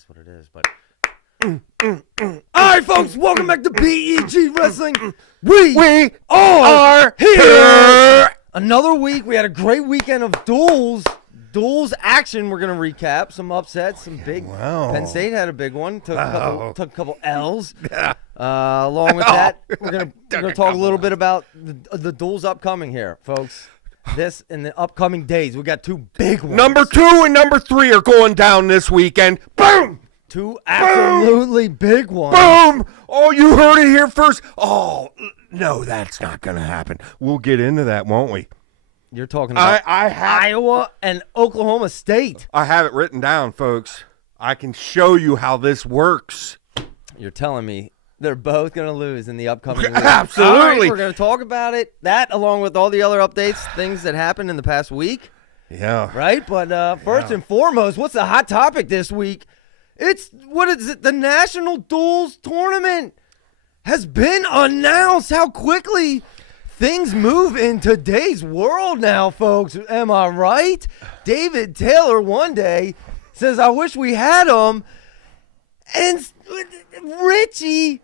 That's what it is. But all right, folks, welcome back to BEG Wrestling. We are here. Another week. We had a great weekend of duels. Duels action. We're gonna recap some upsets, some big. Wow. Penn State had a big one. Took a couple L's. Along with that, we're gonna talk a little bit about the duels upcoming here, folks. This in the upcoming days, we got two big ones. Number 2 and number 3 are going down this weekend. Boom! Two absolutely big ones. Boom! Oh, you heard it here first. Oh, no, that's not going to happen. We'll get into that, won't we? You're talking about Iowa and Oklahoma State. I have it written down, folks. I can show you how this works. You're telling me they're both going to lose in the upcoming week. Absolutely. All right, we're going to talk about it. That, along with all the other updates, things that happened in the past week. Yeah. Right? But first and foremost, what's the hot topic this week? What is it? The National Duels Tournament has been announced. How quickly things move in today's world now, folks. Am I right? David Taylor one day says, I wish we had him. And Richie,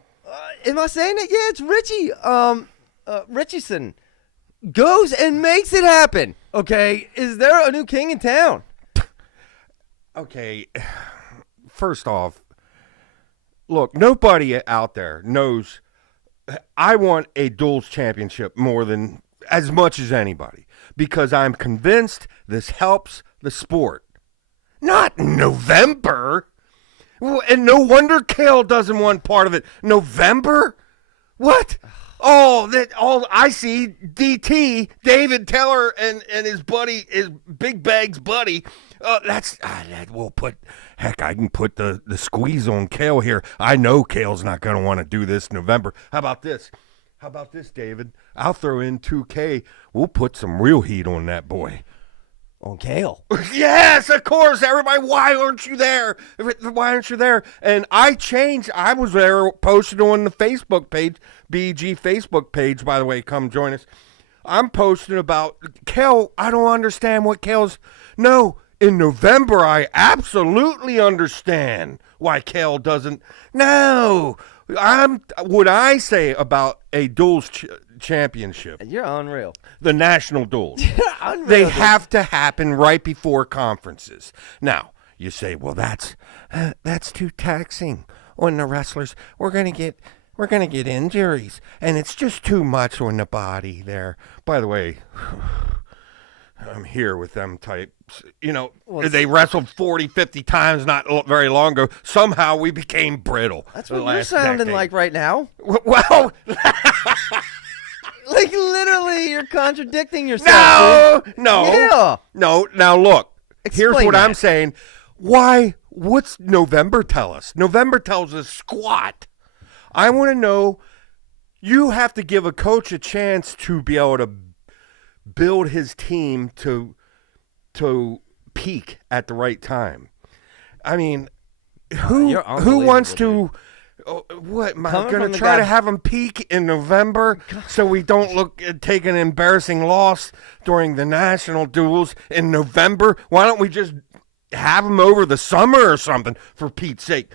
am I saying it? Yeah, it's Richie. Richardson goes and makes it happen. Okay, is there a new king in town? Okay, first off, look, nobody out there knows I want a duels championship as much as anybody, because I'm convinced this helps the sport. Not in November. And no wonder Cael doesn't want part of it. November? What? All I see, DT, David Taylor, and his buddy, his Big Bag's buddy. I can put the squeeze on Cael here. I know Cael's not going to want to do this November. How about this, David? I'll throw in 2K. We'll put some real heat on that boy. On Cael. Yes, of course, everybody. Why aren't you there? And I was there, posted on the Facebook page, BG Facebook page, by the way. Come join us. I'm posting about Cael. I don't understand what Cael's. No, in November, I absolutely understand why Cael doesn't. No, what I say about a duels championship. You're unreal. The national duels. Unreal, they have to happen right before conferences. Now, you say, well, that's too taxing on the wrestlers. We're gonna get injuries, and it's just too much on the body there. By the way, I'm here with them types. You know, they wrestled 40, 50 times not very long ago. Somehow we became brittle. That's what you're sounding like right now. Well, like literally, you're contradicting yourself. No. Yeah. No. Now look. Explain here's what that. I'm saying. Why? What's November tell us? November tells us squat. I want to know. You have to give a coach a chance to be able to build his team to peak at the right time. I mean, who wants to? What am I going to try to have them peak in November so we don't take an embarrassing loss during the national duels in November? Why don't we just have them over the summer or something, for Pete's sake?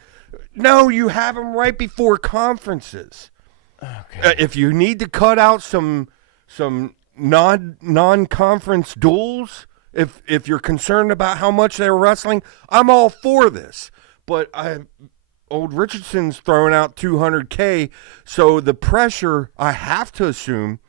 No, you have them right before conferences. Okay. If you need to cut out some non-conference duels, if you're concerned about how much they're wrestling, I'm all for this. But Old Richardson's throwing out $200K, so the pressure, I have to assume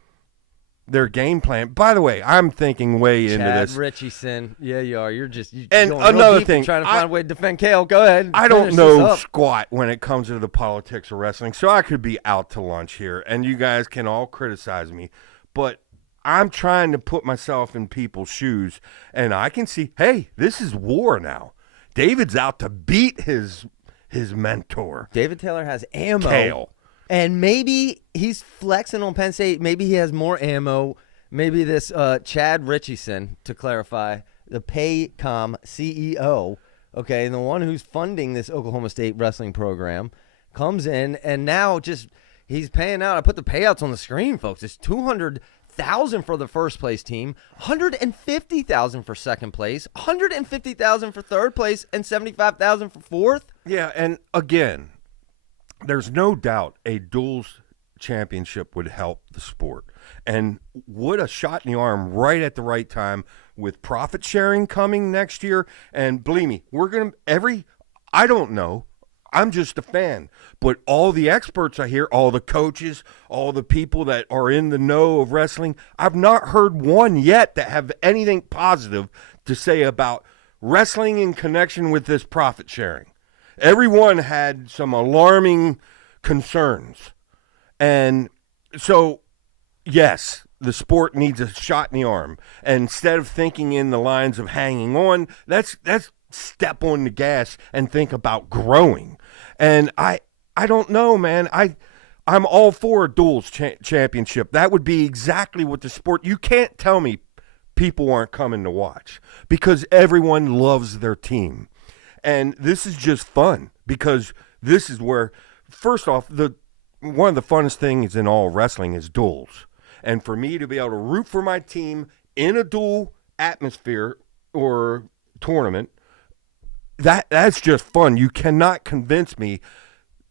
their game plan. By the way, I'm thinking way into this. Richardson, yeah, you are. You're and going another thing, trying to find a way to defend Cael. Go ahead. I don't know squat when it comes to the politics of wrestling, so I could be out to lunch here, and you guys can all criticize me, but I'm trying to put myself in people's shoes, and I can see, hey, this is war now. David's out to beat his mentor. David Taylor has ammo. Cael. And maybe he's flexing on Penn State. Maybe he has more ammo. Maybe this Chad Richardson, to clarify, the Paycom CEO, okay, the one who's funding this Oklahoma State wrestling program, comes in and now he's paying out. I put the payouts on the screen, folks. It's $100,000 for the first place team, $150,000 for second place, $150,000 for third place, and $75,000 for fourth. Yeah, and again, there's no doubt a duels championship would help the sport. And what a shot in the arm right at the right time with profit sharing coming next year. And believe me, we're going to I don't know. I'm just a fan. But all the experts I hear, all the coaches, all the people that are in the know of wrestling, I've not heard one yet that have anything positive to say about wrestling in connection with this profit sharing. Everyone had some alarming concerns. And so, yes, the sport needs a shot in the arm. And instead of thinking in the lines of hanging on, let's step on the gas and think about growing. And I don't know, man. I'm all for a duels championship. That would be exactly what the sport. You can't tell me people aren't coming to watch because everyone loves their team. And this is just fun because this is where, first off, one of the funnest things in all wrestling is duels. And for me to be able to root for my team in a duel atmosphere or tournament, that's just fun. You cannot convince me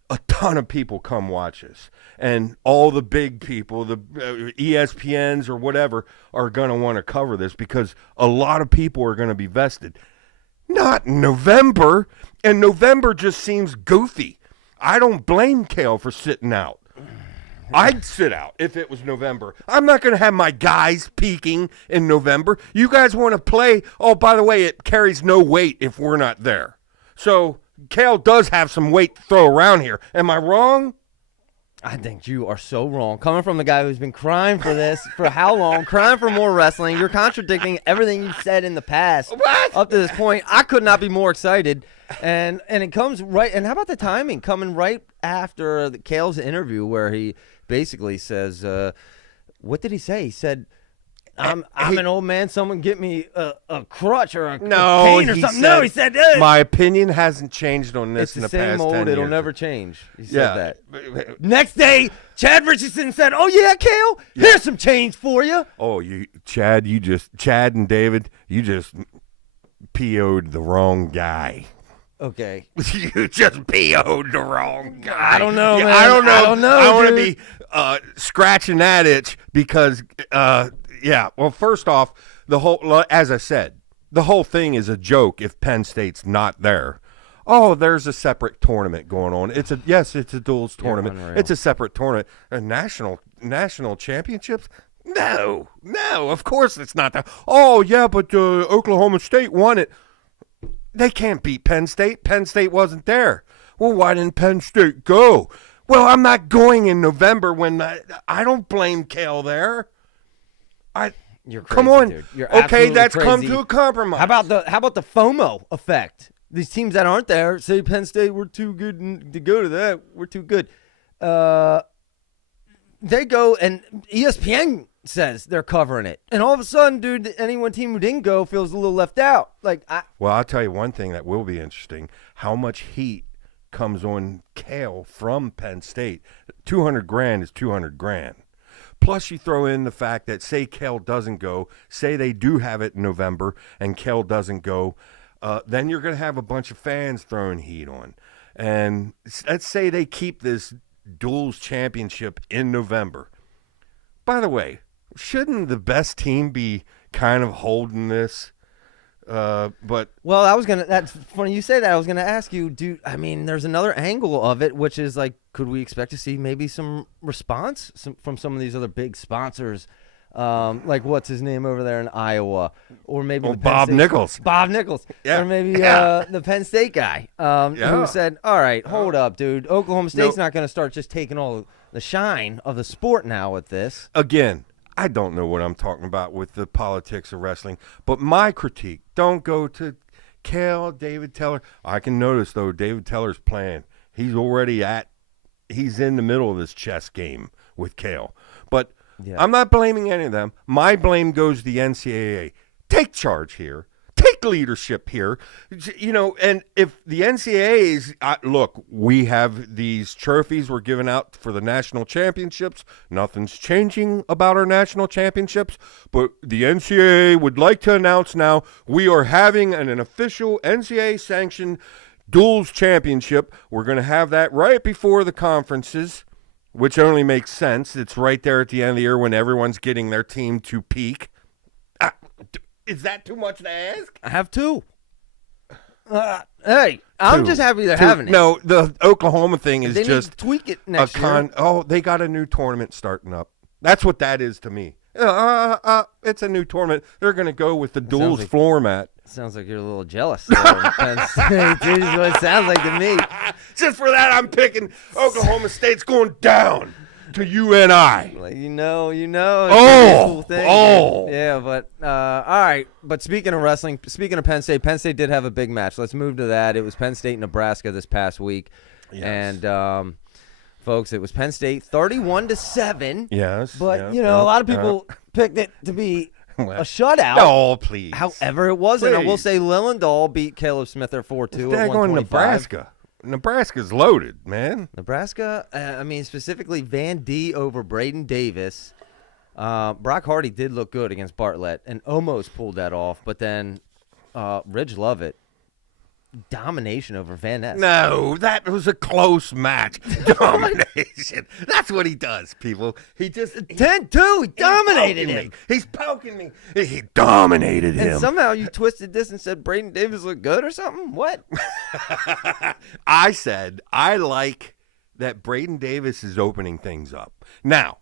a ton of people come watch us. And all the big people, the ESPNs or whatever, are going to want to cover this because a lot of people are going to be vested. Not in November. And November just seems goofy. I don't blame Cael for sitting out. I'd sit out if it was November. I'm not going to have my guys peaking in November. You guys want to play? Oh, by the way, it carries no weight if we're not there. So Cael does have some weight to throw around here. Am I wrong? I think you are so wrong. Coming from the guy who's been crying for this for how long? Crying for more wrestling. You're contradicting everything you said in the past. What? Up to this point, I could not be more excited. And it comes right. And how about the timing? Coming right after Cael's interview where he basically says, what did he say? He said, I'm an old man. Someone get me a crutch or a cane or something. No, he said, my opinion hasn't changed on this in the past 10 years. It's the same old. It'll never change. He said that. Next day, Chad Richardson said, "Oh yeah, Cael, here's some change for you." Oh, Chad and David, you just PO'd the wrong guy. Okay. You just PO'd the wrong guy. I don't know, man. I don't know. I want to dude. be scratching that itch because, well, first off, as I said, the whole thing is a joke if Penn State's not there. Oh, there's a separate tournament going on. It's a duels tournament. It's a separate tournament. A national championships? No, of course it's not that. Oh, yeah, but Oklahoma State won it. They can't beat Penn State. Penn State wasn't there. Well, why didn't Penn State go? Well, I'm not going in November when I don't blame Cael there. You're crazy, come on. Dude. You're okay, that's crazy. come to a compromise. How about the FOMO effect? These teams that aren't there say Penn State, we're too good to go to that. We're too good. They go and ESPN says they're covering it, and all of a sudden, dude, anyone team who didn't go feels a little left out. Well, I'll tell you one thing that will be interesting: how much heat comes on Cael from Penn State. $200,000 is $200,000. Plus, you throw in the fact that say Cael doesn't go, say they do have it in November, and Cael doesn't go, then you're going to have a bunch of fans throwing heat on. And let's say they keep this duels championship in November. By the way, shouldn't the best team be kind of holding this? But that's funny you say that. I was gonna ask you, there's another angle of it, which is like, could we expect to see maybe some response from some of these other big sponsors? Like what's his name over there in Iowa, or maybe Bob Nichols. Or maybe the Penn State guy who said, "All right, hold up, dude. Oklahoma State's not going to start just taking all the shine of the sport now with this." Again, I don't know what I'm talking about with the politics of wrestling, but my critique: don't go to Cael, David Teller. I can notice though, David Teller's playing. He's in the middle of this chess game with Cael, but. Yeah. I'm not blaming any of them. My blame goes to the NCAA. Take charge here. Take take leadership here. And if the NCAAs, look, we have these trophies we're giving out for the national championships. Nothing's changing about our national championships, but the NCAA would like to announce now we are having an official NCAA-sanctioned duels championship. We're going to have that right before the conferences, which only makes sense. It's right there at the end of the year when everyone's getting their team to peak. Is that too much to ask? I have two. Hey, I'm just happy they're having it. No, the Oklahoma thing is they just need to tweak it next year. Oh, they got a new tournament starting up. That's what that is to me. It's a new tournament. They're going to go with the duels format. Sounds like you're a little jealous. Penn State. Dude, is what it sounds like to me. Just for that, I'm picking Oklahoma State's going down to UNI. Like, you know. Cool thing. Yeah, but all right. But speaking of wrestling, speaking of Penn State did have a big match. Let's move to that. It was Penn State, Nebraska this past week. Yes. And folks, it was Penn State 31-7. Yes. But a lot of people picked it to be a shutout. Oh, please. However, it wasn't. I will say Lillendahl beat Caleb Smith there 4-2 at 125. Nebraska. Nebraska's loaded, man. Nebraska, specifically Van D over Braden Davis. Brock Hardy did look good against Bartlett and almost pulled that off, but then Ridge Lovett, domination over Van Ness. No, that was a close match. Domination. That's what he does, people. He just 10-2. He dominated him. He's poking me. He dominated him. And somehow you twisted this and said Braden Davis looked good or something? What? I said I like that Braden Davis is opening things up. Now,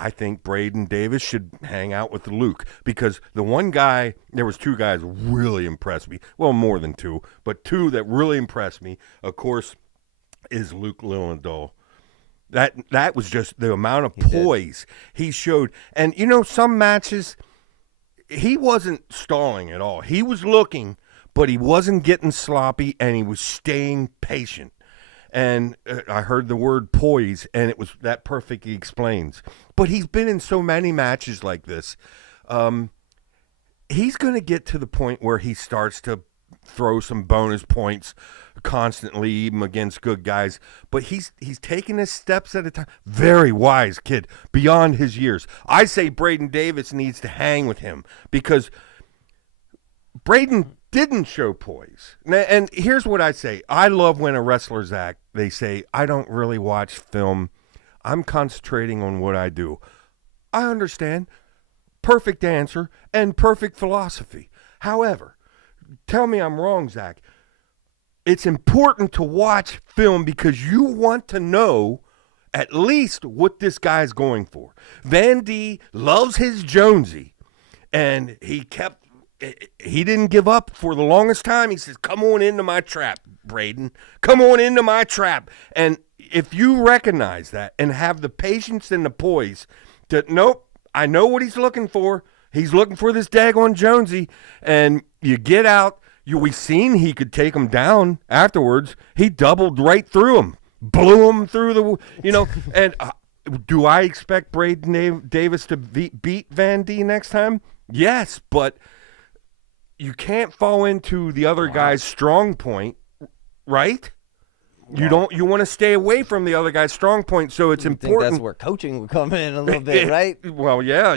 I think Braden Davis should hang out with Luke because the one guy, there was two guys really impressed me. Well, more than two, but two that really impressed me, of course, is Luke Lillendahl. That was just the amount of poise he showed. And, some matches, he wasn't stalling at all. He was looking, but he wasn't getting sloppy, and he was staying patient. And I heard the word poise, and it was that perfectly explains. But he's been in so many matches like this. He's going to get to the point where he starts to throw some bonus points constantly, even against good guys. But he's taking his steps at a time. Very wise kid, beyond his years. I say Braden Davis needs to hang with him because Braden didn't show poise. And here's what I say. I love when a wrestler's act, they say, I don't really watch film. I'm concentrating on what I do. I understand. Perfect answer and perfect philosophy. However, tell me I'm wrong, Zach. It's important to watch film because you want to know at least what this guy's going for. Van D loves his Jonesy, and he didn't give up for the longest time. He says, come on into my trap, Braden. Come on into my trap. And if you recognize that and have the patience and the poise that, nope, I know what he's looking for. He's looking for this daggone Jonesy. And you get out. We seen he could take him down afterwards. He doubled right through him. Blew him through the, and do I expect Braden Davis to beat Van D next time? Yes, but you can't fall into the other guy's strong point, right? Wow. You want to stay away from the other guy's strong point, so it's important. Think that's where coaching would come in a little bit, right? Well, yeah,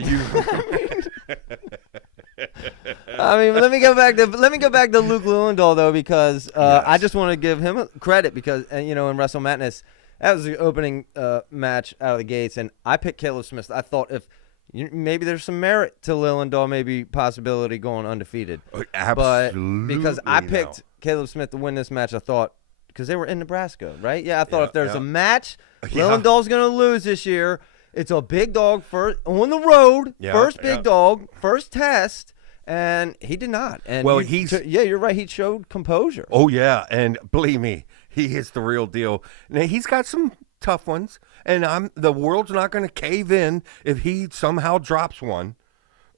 let me go back to Luke Lillendahl though, because yes. I just want to give him credit because in Wrestle Madness, that was the opening match out of the gates, and I picked Caleb Smith. I thought if maybe there's some merit to Lillendahl, maybe possibility going undefeated. Absolutely, but because I picked Caleb Smith to win this match, I thought because they were in Nebraska, right? Yeah, I thought if there's a match, Lillendahl's going to lose this year. It's a big dog first on the road, first big dog, first test. And he did not. And you're right. He showed composure. Oh, yeah. And believe me, he is the real deal. Now, he's got some tough ones, and the world's not going to cave in if he somehow drops one.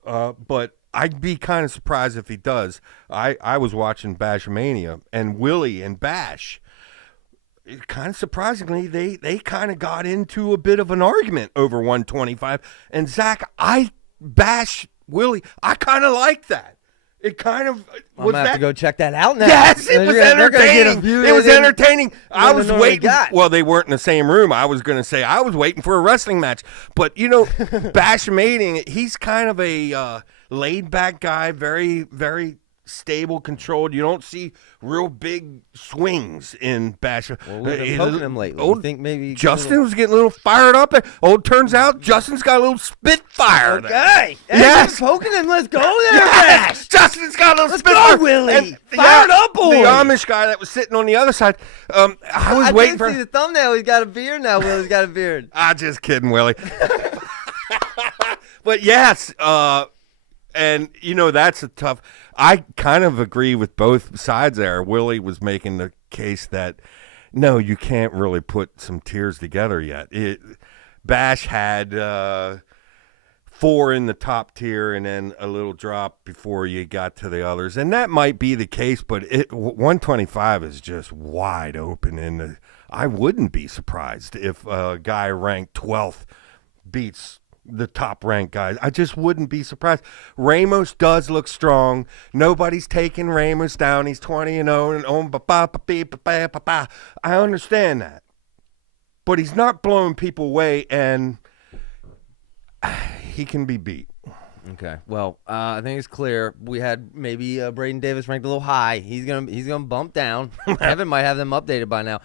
But I'd be kind of surprised if he does. I was watching Bashmania, and Willie and Bash, kind of surprisingly, they kind of got into a bit of an argument over 125. And, Zach, Bash Willie, I kind of like that. It kind of I'm was gonna have that. to go check that out now. Yes, it was They're gonna get a entertaining. view It was they didn't- entertaining. I was normally waiting. got. Well, they weren't in the same room. I was going to say I was waiting for a wrestling match. But, Bash Mating, he's kind of a laid-back guy, very, very stable, controlled. You don't see real big swings in Bash. Well, we've been poking him lately. Old You think maybe Justin was getting a little fired up. Turns out Justin's got a little spitfire. Okay. Yes. Poking him. Let's go there, Yes! Bash. Justin's got a little Let's spitfire. go, Willie. And, Fired up, boy. The Amish guy that was sitting on the other side, I was waiting did for. see the thumbnail. He's got a beard now. Willie's got a beard. Just kidding, Willie. But yes, and that's a tough. I kind of agree with both sides there. Willie was making the case that no, you can't really put some tiers together yet. Bash had 4 in the top tier and then a little drop before you got to the others, and that might be the case. But 125 is just wide open, and I wouldn't be surprised if a guy ranked 12th beats the top ranked guys. I just wouldn't be surprised. Ramos does look strong. Nobody's taking Ramos down. He's 20-0 and I understand that. But he's not blowing people away, and he can be beat. Okay. Well, I think it's clear. We had maybe Braden Davis ranked a little high. He's gonna bump down. Evan might have them updated by now.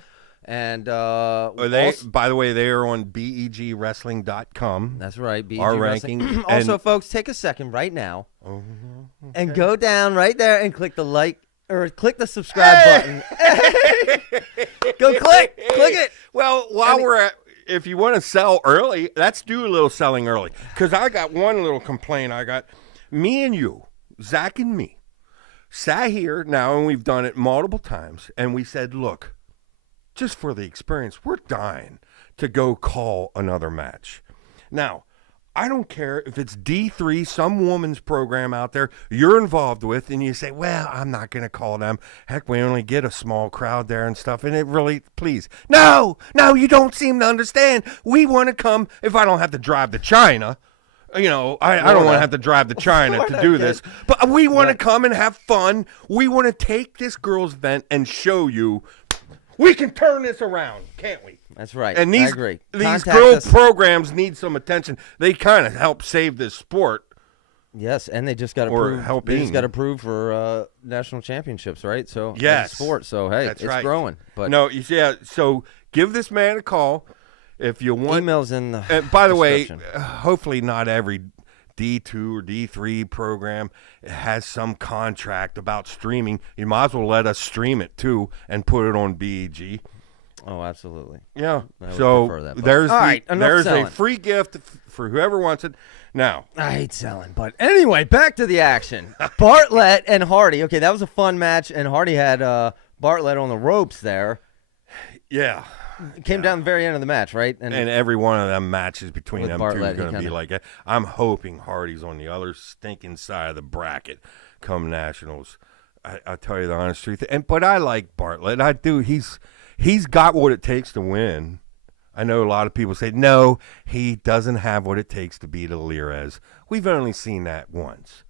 And by the way, they are on begwrestling.com. That's right. BEG Our Wrestling. ranking. Also, folks, take a second right now and go down right there and click the like or click the subscribe button. Go click it. Well, if you want to sell early, let's do a little selling early. Because I got one little complaint. I got me and you, Zach and me, sat here now, and we've done it multiple times, and we said, look, just for the experience, we're dying to go call another match. Now, I don't care if it's D3, some woman's program out there you're involved with, and you say, well, I'm not going to call them. Heck, we only get a small crowd there and stuff, and it really, please. No, you don't seem to understand. We want to come, if I don't have to drive to China. I don't want to have to drive to China to do this. But we want to come and have fun. We want to take this girl's event and show you we can turn this around, can't we? That's right. And I agree. These girl programs need some attention. They kind of help save this sport. Yes, and they just got approved. They just got approved for national championships, right? So yes, sport. So hey, that's it's right. growing. But so give this man a call if you want. Emails in the. And by the way, hopefully not every D2 or D3 program has some contract about streaming. You might as well let us stream it too and put it on BEG. Oh, absolutely. Yeah. So there's there's a free gift for whoever wants it. Now, I hate selling, but anyway, back to the action. Bartlett and Hardy. Okay, that was a fun match, and Hardy had Bartlett on the ropes there. Yeah. It came down the very end of the match, right? And every one of them matches between them Bartlett, two is going to be like that. I'm hoping Hardy's on the other stinking side of the bracket come Nationals. I tell you the honest truth. But I like Bartlett. I do. He's got what it takes to win. I know a lot of people say, no, he doesn't have what it takes to beat Alirez. We've only seen that once.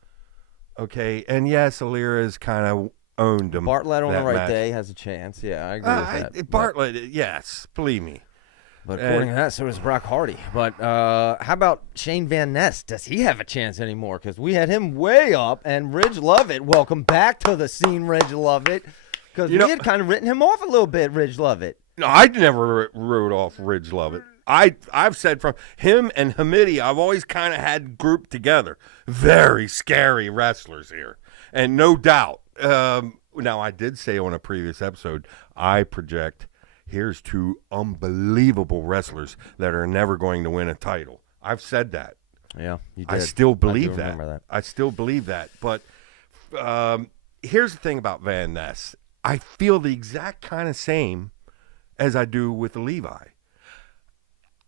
Okay? And yes, Alirez kind of owned him. Bartlett on the right match. day has a chance. Yeah, I agree with that. Bartlett, yes, believe me. But according to that, so does Brock Hardy. But how about Shane Van Ness? Does he have a chance anymore? Because we had him way up, and Ridge Lovett, welcome back to the scene, Ridge Lovett. Because we had kind of written him off a little bit, Ridge Lovett. No, I never wrote off Ridge Lovett. I've said from him and Hamidi, I've always kind of had grouped together. Very scary wrestlers here. And no doubt. Now, I did say on a previous episode, I project here's 2 unbelievable wrestlers that are never going to win a title. I've said that. Yeah, you did. I still believe that. I still believe that. But here's the thing about Van Ness. I feel the exact kind of same as I do with Levi.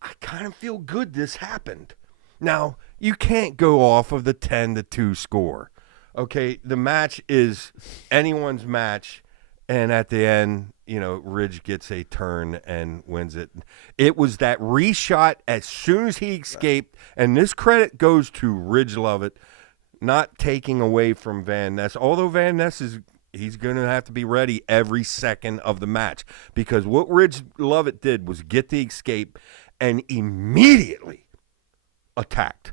I kind of feel good this happened. Now, you can't go off of the 10-2 score. Okay, the match is anyone's match, and at the end, Ridge gets a turn and wins it. It was that reshot as soon as he escaped, and this credit goes to Ridge Lovett. not taking away from Van Ness, although Van Ness he's going to have to be ready every second of the match, because what Ridge Lovett did was get the escape and immediately attacked.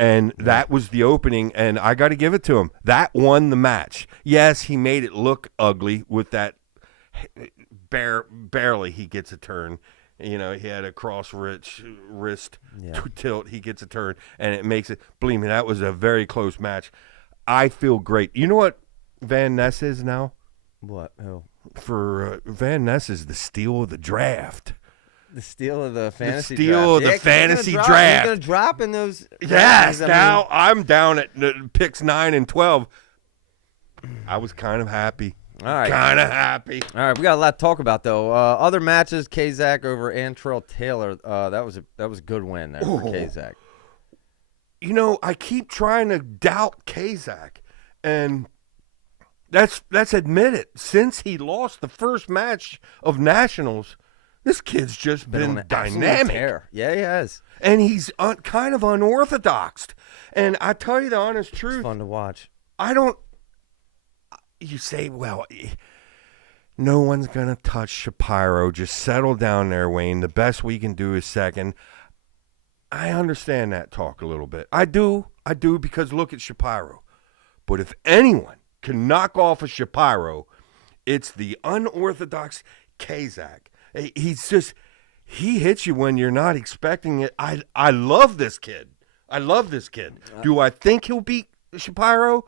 And that was the opening, and I got to give it to him. That won the match. Yes, he made it look ugly with that barely he gets a turn. He had a cross wrist tilt. He gets a turn, and it makes it. Believe me, that was a very close match. I feel great. You know what Van Ness is now? What? Who? For Van Ness is the steal of the draft. The steal of the fantasy draft. The steal of the fantasy draft. He's going to drop in those. Yes, now I'm down at picks 9 and 12. I was kind of happy. All right. Kind of happy. All right, we got a lot to talk about, though. Other matches, Kazak over Antrell Taylor. That was a good win there for Kazak. I keep trying to doubt Kazak, and let's admit it. Since he lost the first match of Nationals, this kid's just been dynamic. Yeah, he has. And he's kind of unorthodox. And I tell you the honest truth. It's fun to watch. You say, well, no one's going to touch Shapiro. Just settle down there, Wayne. The best we can do is second. I understand that talk a little bit. I do, because look at Shapiro. But if anyone can knock off a Shapiro, it's the unorthodox Kazak. He hits you when you're not expecting it. I love this kid. Do I think he'll beat Shapiro?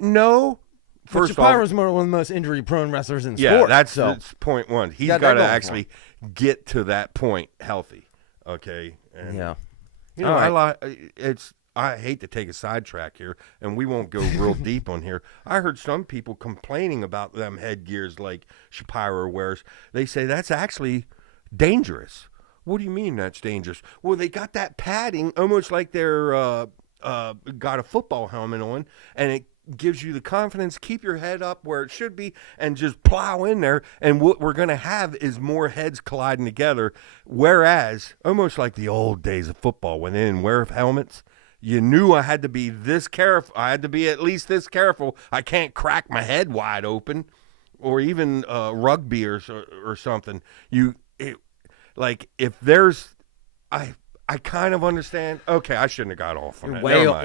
No. First Shapiro's one of the most injury-prone wrestlers in sport. Yeah, that's point one. He's got to actually get to that point healthy. Okay. And, I hate to take a sidetrack here, and we won't go real deep on here. I heard some people complaining about them headgears like Shapiro wears. They say that's actually dangerous. What do you mean that's dangerous? Well, they got that padding almost like they're got a football helmet on, and it gives you the confidence. Keep your head up where it should be and just plow in there. And what we're going to have is more heads colliding together. Whereas, almost like the old days of football, when they didn't wear helmets, you knew I had to be this careful. I had to be at least this careful. I can't crack my head wide open, or even rugby or something. If there's, I kind of understand. Okay, I shouldn't have got off on that. Wow,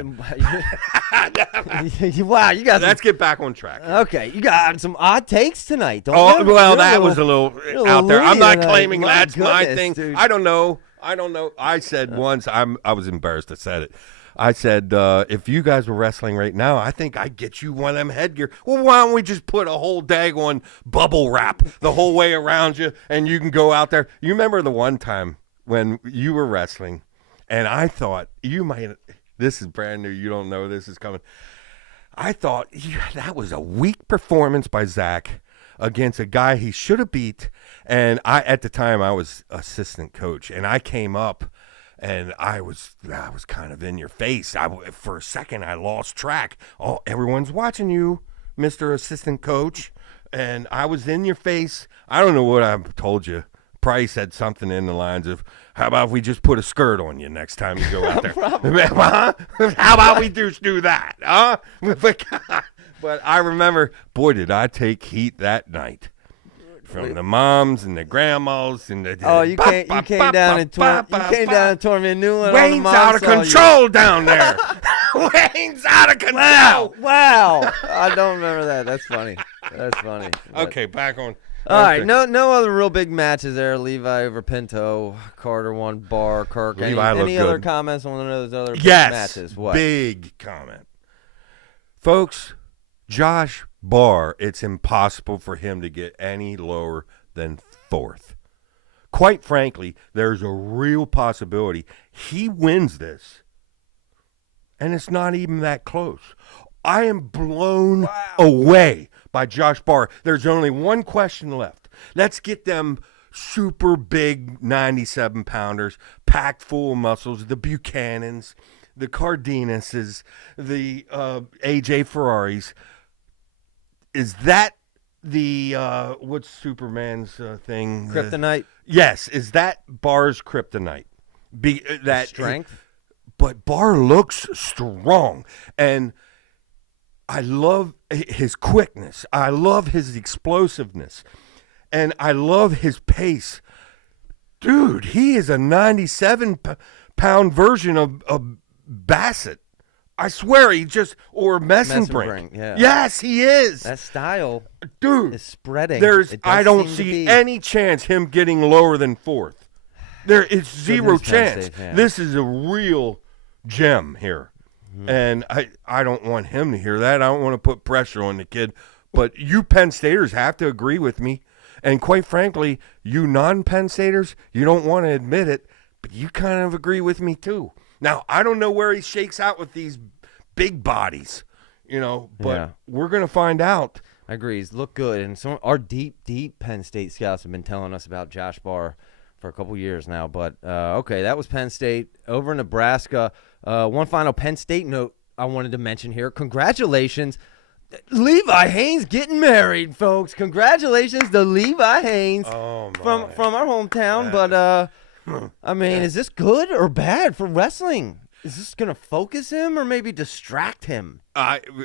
you got. Let's get back on track. Okay, you got some odd takes tonight. Don't you? Well, that was a little out there. I'm not claiming that's my thing. Dude. I don't know. I said once. I was embarrassed to say it. I said, if you guys were wrestling right now, I think I'd get you one of them headgear. Well, why don't we just put a whole daggone bubble wrap the whole way around you, and you can go out there. You remember the one time when you were wrestling, and I thought you might – this is brand new. You don't know this is coming. I thought that was a weak performance by Zach against a guy he should have beat. And at the time, I was assistant coach, and I came up – and I was kind of in your face. For a second, I lost track. Oh, everyone's watching you, Mr. Assistant Coach. And I was in your face. I don't know what I told you. Probably said something in the lines of, how about if we just put a skirt on you next time you go out there? How about we do that? Huh? But I remember, boy, did I take heat that night. From the moms and the grandmas and the you came down and tore me a new one. Wayne's out of control down there. Wayne's out of control. Wow. I don't remember that. That's funny. Okay, back on. All right, no other real big matches there. Levi over Pinto, Carter won Barr, Kirk. Any other comments on one of those other matches? What? Big comment. Folks, Josh Barr, it's impossible for him to get any lower than fourth. Quite frankly, there's a real possibility he wins this, and it's not even that close. I am blown away by Josh Barr. There's only one question left. Let's get them super big 97-pounders, packed full of muscles, the Buchanans, the Cardenases, the AJ Ferraris. Is that the what's Superman's thing? Kryptonite? Yes. Is that Barr's kryptonite? That strength? But Barr looks strong. And I love his quickness. I love his explosiveness. And I love his pace. Dude, he is a 97-pound version of Bassett. I swear or Messenbrink. Yeah. Yes, he is. That style, dude, is spreading. I don't see any chance him getting lower than fourth. There is zero chance. State, yeah. This is a real gem here. Mm-hmm. And I don't want him to hear that. I don't want to put pressure on the kid. But you Penn Staters have to agree with me. And quite frankly, you non-Penn Staters, you don't want to admit it, but you kind of agree with me too. Now, I don't know where he shakes out with these big bodies, but we're going to find out. I agree. He's looked good. And our deep Penn State scouts have been telling us about Josh Barr for a couple years now. But, okay, that was Penn State. Over in Nebraska, one final Penn State note I wanted to mention here. Congratulations. Levi Haines getting married, folks. Congratulations to Levi Haines from our hometown. But, I mean, is this good or bad for wrestling? Is this going to focus him or maybe distract him?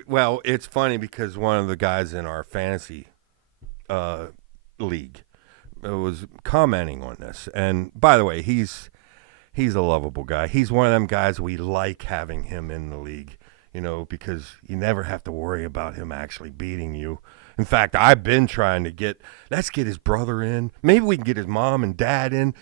Well, it's funny because one of the guys in our fantasy league was commenting on this. And by the way, he's a lovable guy. He's one of them guys we like having him in the league, because you never have to worry about him actually beating you. In fact, I've been trying to let's get his brother in. Maybe we can get his mom and dad in,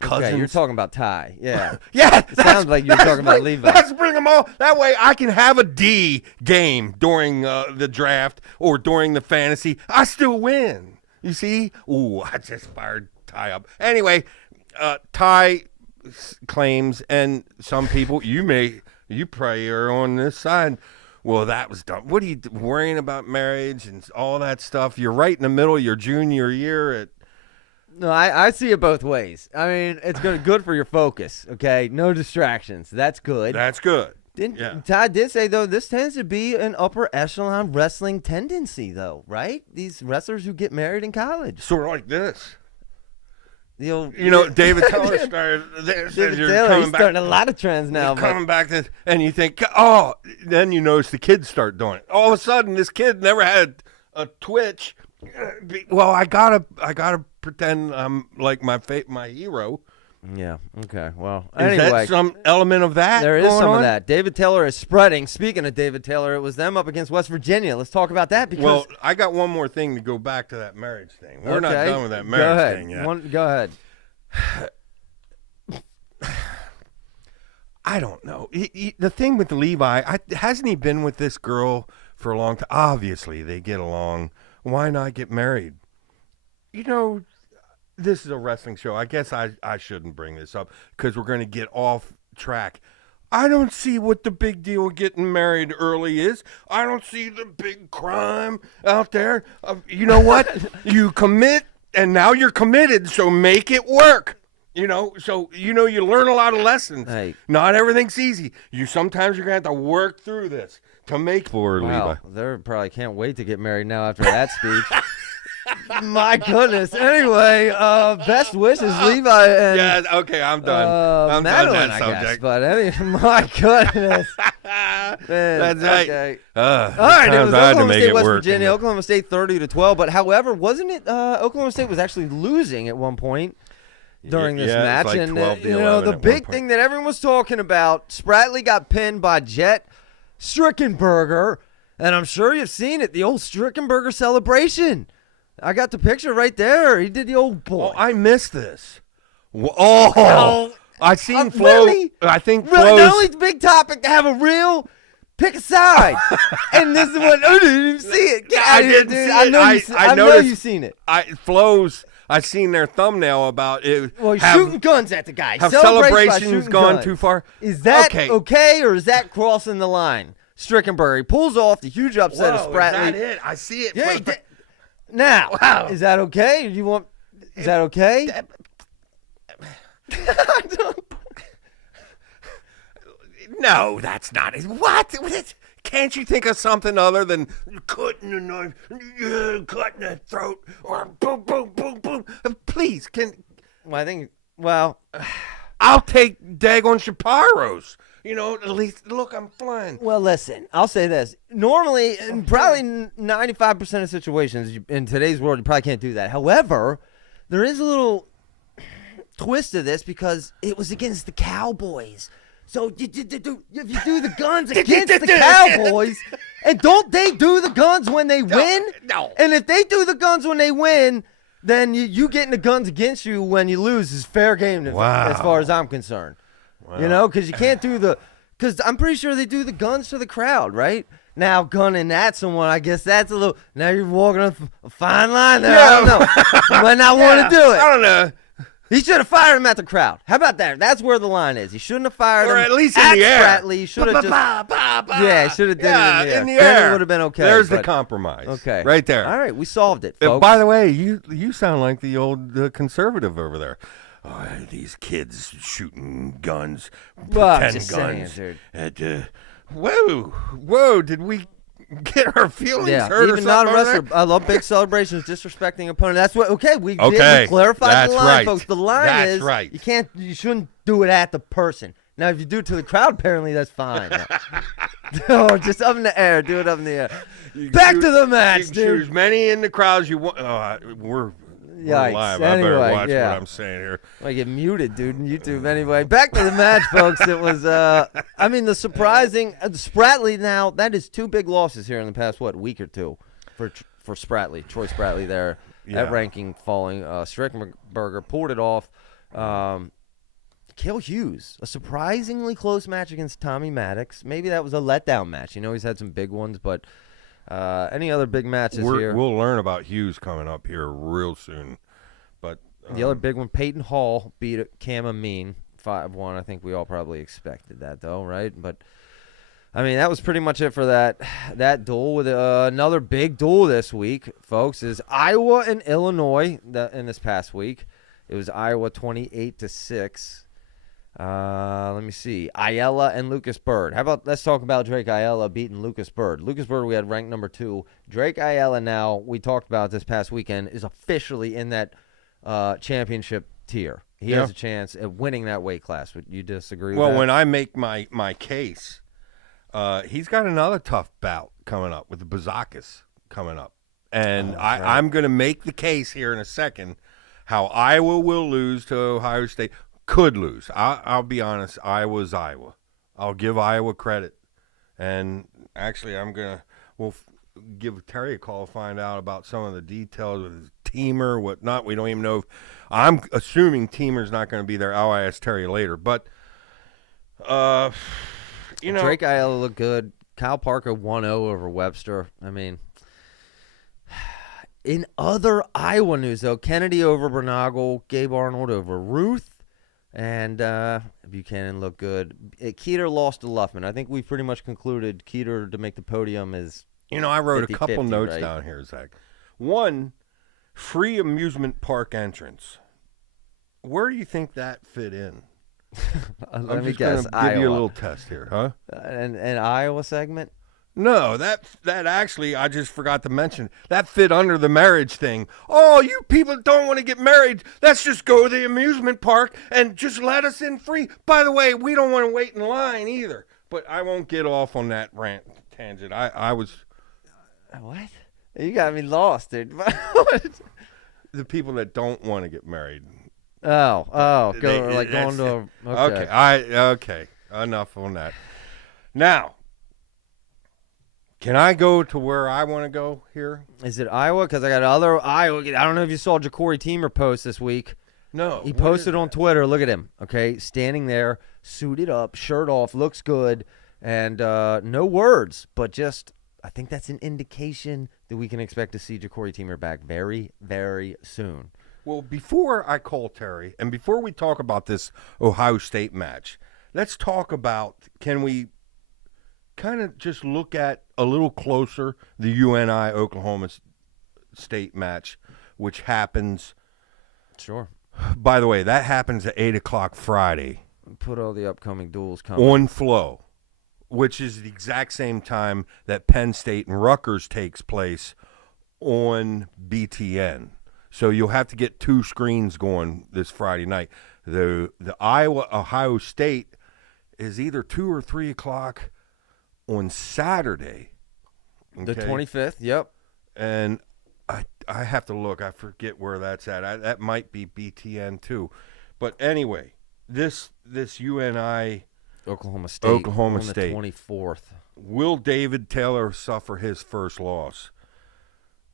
cousins. Okay, you're talking about Ty. Yeah. Yeah. It sounds like you're talking about Levi. Let's bring them all. That way I can have a D game during the draft or during the fantasy. I still win. You see? Ooh, I just fired Ty up. Anyway, Ty claims, and some people, you probably are on this side. Well, that was dumb. What are you worrying about marriage and all that stuff? You're right in the middle of your junior year. No, I see it both ways. I mean, it's good for your focus, okay? No distractions. That's good. That's good. Todd did say, though, this tends to be an upper echelon wrestling tendency, though, right? These wrestlers who get married in college. Sort of like this. David Teller started. David Taylor, he's starting a lot of trends now. Coming back to, and you think, then you notice the kids start doing it. All of a sudden, this kid never had a twitch. Well, I gotta pretend I'm like my hero. Yeah. Okay. Well, is that some element of that? There is some on? of that. David Taylor is spreading. Speaking of David Taylor, it was them up against West Virginia. Let's talk about that because. Well, I got one more thing to go back to that marriage thing. We're not done with that marriage thing yet. Go ahead. I don't know. The thing with Levi, hasn't he been with this girl for a long time? Obviously, they get along. Why not get married? This is a wrestling show. I guess I shouldn't bring this up because we're going to get off track. I don't see what the big deal with getting married early is. I don't see the big crime out there. You know what? You commit, and now you're committed, so make it work. You learn a lot of lessons. Hey. Not everything's easy. Sometimes you're going to have to work through this to make for Levi. They probably can't wait to get married now after that speech. My goodness. Anyway, best wishes, Levi. And, yeah, okay, I'm done. I'm Madeline, done that subject. I guess, but my goodness. Man, that's right. Okay. All right, it was Oklahoma State, West work, Virginia. Oklahoma State 30-12. But however, wasn't it? Oklahoma State was actually losing at one point during this match, like and 12-11 the big thing that everyone was talking about. Spratley got pinned by Jet Strickenberger, and I'm sure you've seen it. The old Strickenberger celebration. I got the picture right there. He did the old boy. Oh, I missed this. I seen Flo. Really? I think Really, not only Flo's. it's a big topic to have a real pick a side, and this is what I didn't even see it. Get out of here, dude. I know you've seen it. Flo's. I seen their thumbnail about it. Well, he's shooting guns at the guy. Have celebrations gone too far? Is that okay, or is that crossing the line? Strickenberger, he pulls off the huge upset of Spratley. Is that it? I see it. Yeah, now, is that okay? Is that okay? No, that's not it. What? Can't you think of something other than cutting the knife, cutting the throat, or boom, boom, boom, boom? Please, Well, I think. Well, I'll take daggone Shapiro's. At least look, I'm flying. Well, listen, I'll say this. Normally, in probably 95% of situations in today's world, you probably can't do that. However, there is a little twist to this because it was against the Cowboys. So if you do the guns against the Cowboys, and don't they do the guns when they win? No. And if they do the guns when they win, then you getting the guns against you when you lose is fair game as far as I'm concerned. Wow. Because you can't do because I'm pretty sure they do the guns to the crowd, right? Now, gunning at someone, I guess that's a little, now you're walking a fine line there. I don't know. You might not want to do it. I don't know. He should have fired him at the crowd. How about that? That's where the line is. He shouldn't have fired him. Or at least in the air. Spratley. He should have just. Yeah, he should have did it in the air. Then it would have been okay. There's the compromise. Okay. Right there. All right, we solved it, folks. By the way, you sound like the old conservative over there. Oh, these kids shooting guns, pretend guns. Saying, dude. Whoa! Did we get our feelings hurt? Even not a wrestler. I love big celebrations, disrespecting opponent. That's what. Okay, we clarified the line, folks. The line is right. You shouldn't do it at the person. Now, if you do it to the crowd, apparently that's fine. No, just up in the air. Do it up in the air. Back to the match, dude. Shoot as many in the crowd as you want. We're live. Anyway, I better watch what I'm saying here. I get muted, dude, on YouTube. Anyway, back to the match, folks. It was, the surprising Spratley. Now that is 2 big losses here in the past week or two for Spratley, Troy Spratley there at ranking falling. Strickberger pulled it off. Cael Hughes, a surprisingly close match against Tommy Maddox. Maybe that was a letdown match. He's had some big ones, but. Any other big matches here? We'll learn about Hughes coming up here real soon. But the other big one, Peyton Hall beat Cam Amin 5-1. I think we all probably expected that, though, right? But that was pretty much it for that duel. With another big duel this week, folks, is Iowa and Illinois. In this past week, it was Iowa 28-6. Let me see. Ayala and Lucas Bird. Let's talk about Drake Ayala beating Lucas Bird. Lucas Bird, we had ranked number 2. Drake Ayala now, we talked about this past weekend, is officially in that championship tier. He has a chance at winning that weight class. Would you disagree with that? Well, when I make my case, he's got another tough bout coming up with the Bazakis coming up. And I'm going to make the case here in a second how Iowa will lose to Ohio State. Could lose. I'll be honest. Iowa's Iowa. I'll give Iowa credit. And actually, we'll give Terry a call, find out about some of the details with his teamer, whatnot. We don't even know. I'm assuming teamer's not going to be there. I'll ask Terry later. But, Drake Ayala looked good. Kyle Parker 1-0 over Webster. In other Iowa news, though, Kennedy over Bernagle, Gabe Arnold over Ruth. And Buchanan looked good. Keeter lost to Luffman. I think we pretty much concluded Keeter to make the podium is I wrote 50-50, a couple notes right? down here, Zach. One, free amusement park entrance. Where do you think that fit in? Let me guess. Give Iowa. you a little test here, huh? An Iowa segment? No, that actually, I just forgot to mention, that fit under the marriage thing. Oh, you people don't want to get married. Let's just go to the amusement park and just let us in free. By the way, we don't want to wait in line either. But I won't get off on that tangent. I was... What? You got me lost, dude. The people that don't want to get married. Going to a... Okay, enough on that. Now... Can I go to where I want to go here? Is it Iowa? Because I got other Iowa. I don't know if you saw Ja'Cory Teamer post this week. No. He posted on Twitter. Look at him, okay? Standing there, suited up, shirt off, looks good, and no words, but just I think that's an indication that we can expect to see Ja'Cory Teamer back very, very soon. Well, before I call Terry, and before we talk about this Ohio State match, let's talk about, can we kind of just look at a little closer the UNI Oklahoma State match, which happens. Sure. By the way, that happens at 8:00 Friday. Put all the upcoming duels coming on Flow, which is the exact same time that Penn State and Rutgers takes place on BTN. So you'll have to get 2 screens going this Friday night. The Iowa Ohio State is either 2 or 3 o'clock on Saturday. The 25th, yep. And I have to look. I forget where that's at. That might be BTN too. But anyway, this UNI Oklahoma State on State. the 24th. Will David Taylor suffer his first loss?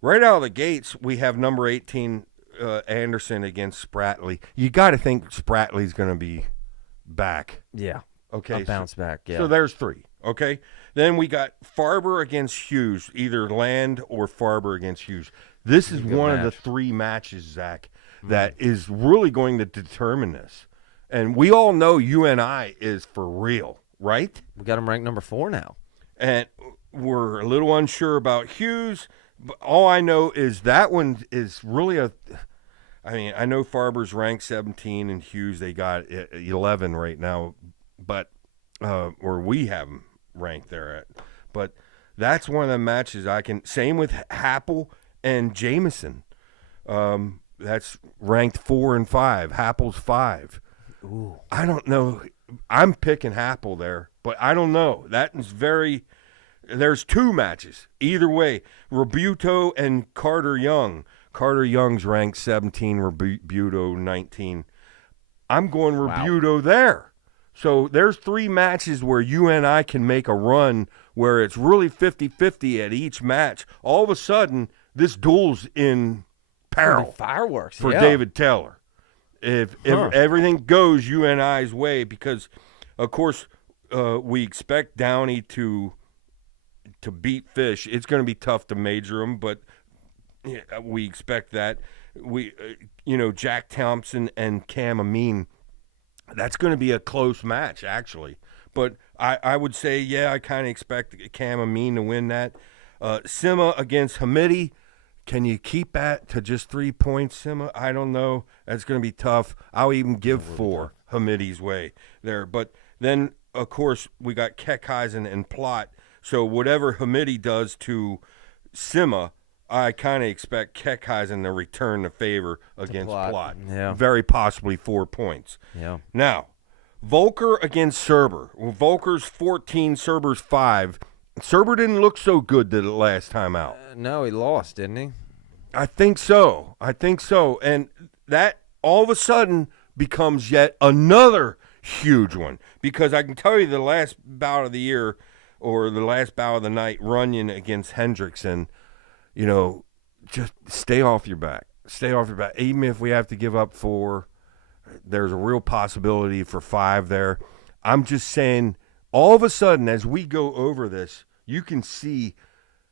Right out of the gates, we have number 18 Anderson against Spratley. You got to think Spratley's going to be back. Yeah. Okay. A bounce back, yeah. So there's 3, okay? Then we got Farber against Hughes, either Land or Farber against Hughes. This is one of the 3 matches, Zach, that is really going to determine this. And we all know UNI is for real, right? We got him ranked number 4 now. And we're a little unsure about Hughes. But all I know is that one is really I know Farber's ranked 17 and Hughes, they got 11 right now, but or we have them ranked there at. But that's one of the matches same with Happel and Jamison. That's ranked 4 and 5. Happel's 5. Ooh. I don't know. I'm picking Happel there, but I don't know. That is there's 2 matches. Either way, Rebuto and Carter Young. Carter Young's ranked 17, Rebuto 19. I'm going Rebuto there. So there's 3 matches where UNI can make a run where it's really 50-50 at each match. All of a sudden, this duel's in peril. Fireworks for David Taylor. If everything goes UNI's way, because, of course, we expect Downey to beat Fish. It's going to be tough to major him, but we expect that. Jack Thompson and Cam Amin, that's going to be a close match, actually. But I would say, I kind of expect Cam Amin to win that. Sima against Hamidi. Can you keep that to just 3 points, Sima? I don't know. That's going to be tough. I'll even give 4 Hamidi's way there. But then, of course, we got Kekheisen and Plott. So whatever Hamidi does to Sima, I kind of expect Kekheisen to return the favor against Plott. Yeah. Very possibly 4 points. Yeah. Now, Volker against Serber. Well, Volker's 14, Serber's 5. Serber didn't look so good the last time out. No, he lost, didn't he? I think so. And that all of a sudden becomes yet another huge one, because I can tell you the last bout of the year or the last bout of the night, Runyon against Hendrickson, just stay off your back. Stay off your back. Even if we have to give up 4, there's a real possibility for 5 there. I'm just saying, all of a sudden, as we go over this, you can see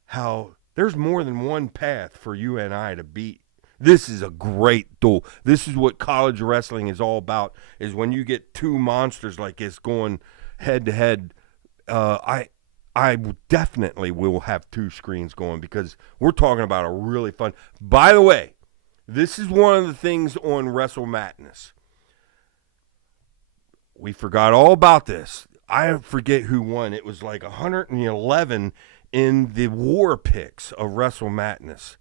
how there's more than one path for UNI to beat. This is a great duel. This is what college wrestling is all about, is when you get 2 monsters like this going head-to-head. I definitely will have 2 screens going, because we're talking about a really fun. By the way, this is one of the things on Wrestle Madness. We forgot all about this. I forget who won. It was like 111 in the war picks of Wrestle Madness.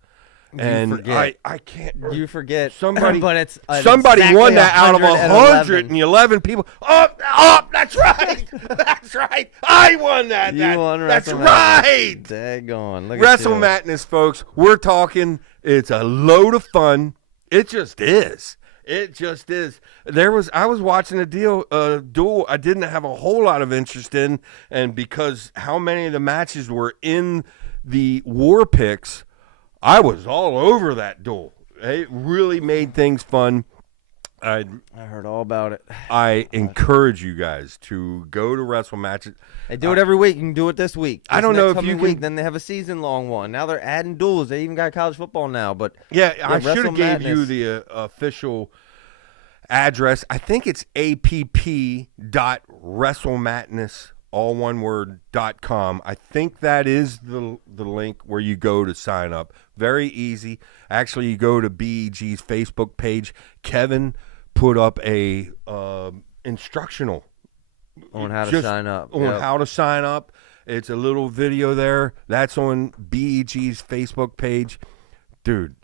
And I can't. You forget. Somebody, but it's somebody exactly won that out of 111 people. Oh, that's right. That's right. I won that. You won That's Wrestle right. Daggone. Look Wrestle at you. Madness, folks. We're talking. It's a load of fun. It just is. It just is. I was watching a duel I didn't have a whole lot of interest in, and because how many of the matches were in the war picks, I was all over that duel. It really made things fun. I heard all about it. I encourage you guys to go to Wrestle Matches. They do it every week. You can do it this week. I don't know if you week, can. Then they have a season-long one. Now they're adding duels. They even got college football now. But yeah, I should Wrestle have gave you Madness. the official address. I think it's app.wrestlemadness, all one word, .com. I think that is the link where you go to sign up. Very easy. Actually, you go to BEG's Facebook page. Kevin put up a instructional on how to sign up. On how to sign up. It's a little video there. That's on BEG's Facebook page. Dude,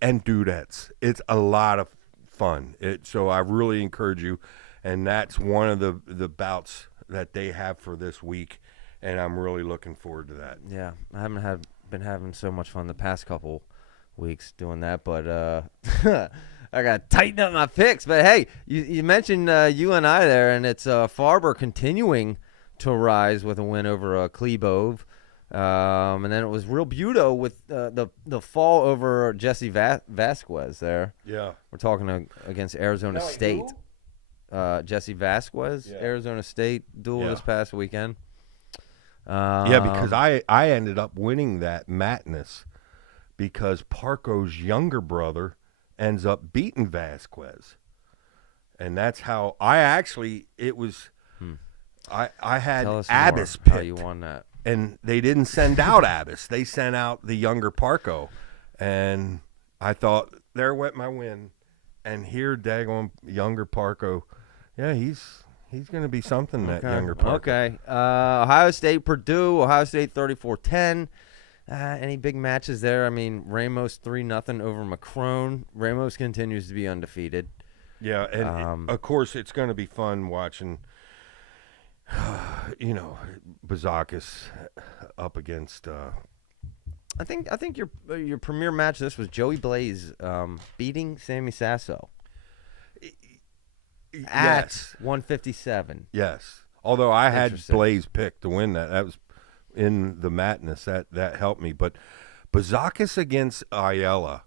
and dudettes. It's a lot of fun. So I really encourage you. and that's one of the bouts that they have for this week, and I'm really looking forward to that. Yeah, I haven't been having so much fun the past couple weeks doing that, but I got to tighten up my picks. But hey, you mentioned UNI there, and it's Farber continuing to rise with a win over Klebove. And then it was Real Buto with the fall over Jesse Vasquez there. Yeah. We're talking against Arizona State. Jesse Vasquez, Yeah. Arizona State duel this past weekend. Yeah, because I ended up winning that madness because Parco's younger brother ends up beating Vasquez. And that's how I actually, it was, I had Abbas picked. How you won that. And they didn't send out Abbas. They sent out the younger Parco. And I thought, there went my win. And here, daggone younger Parco, yeah, he's going to be something, that younger Parco. Okay. Ohio State, Purdue. Ohio State 34-10. Any big matches there? I mean, Ramos 3-0 over Macron. Ramos continues to be undefeated. Yeah, and of course, it's going to be fun watching, Bazakis up against. I think your premier match this was Joey Blaze beating Sammy Sasso at Yes. 157. Yes. Although I had Interesting. Blaze picked to win that. That was in the madness. That helped me. But Bazakis against Ayala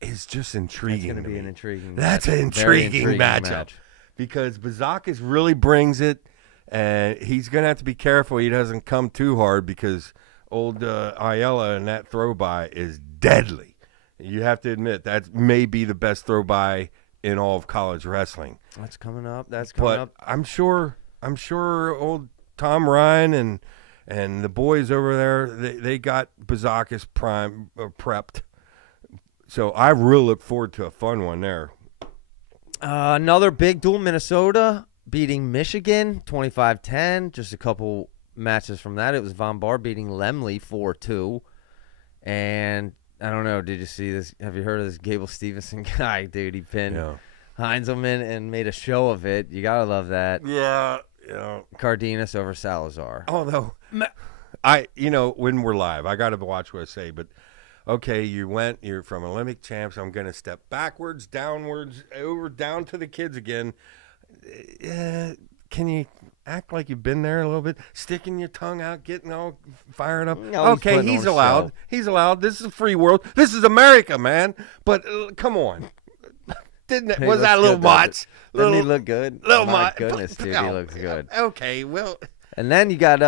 is just intriguing. That's going to be me. an intriguing. That's match. an Very intriguing matchup because Bazakis really brings it, and he's going to have to be careful he doesn't come too hard because old Ayala in that throw by is deadly. You have to admit that may be the best throw by in all of college wrestling. That's coming up. That's coming up. I'm sure old Tom Ryan and the boys over there, they got Bazakis prepped. So I really look forward to a fun one there. Another big duel, Minnesota beating Michigan 25-10. Just a couple matches from that. It was Von Bar beating Lemley 4-2. And I don't know, did you see this? Have you heard of this Gable Stevenson guy, dude? He pinned Heinzelman and made a show of it. You got to love that. Yeah. Cardenas over Salazar. Although, when we're live, I got to watch what I say, but okay, you're from Olympic champs. I'm going to step backwards, downwards, down to the kids again. Can you act like you've been there a little bit? Sticking your tongue out, getting all fired up. No, okay, he's allowed. Show. He's allowed. This is a free world. This is America, man. But come on. Was that a little much? Doesn't he look good? Little My much. goodness, dude, he looks good. Okay, well. And then you got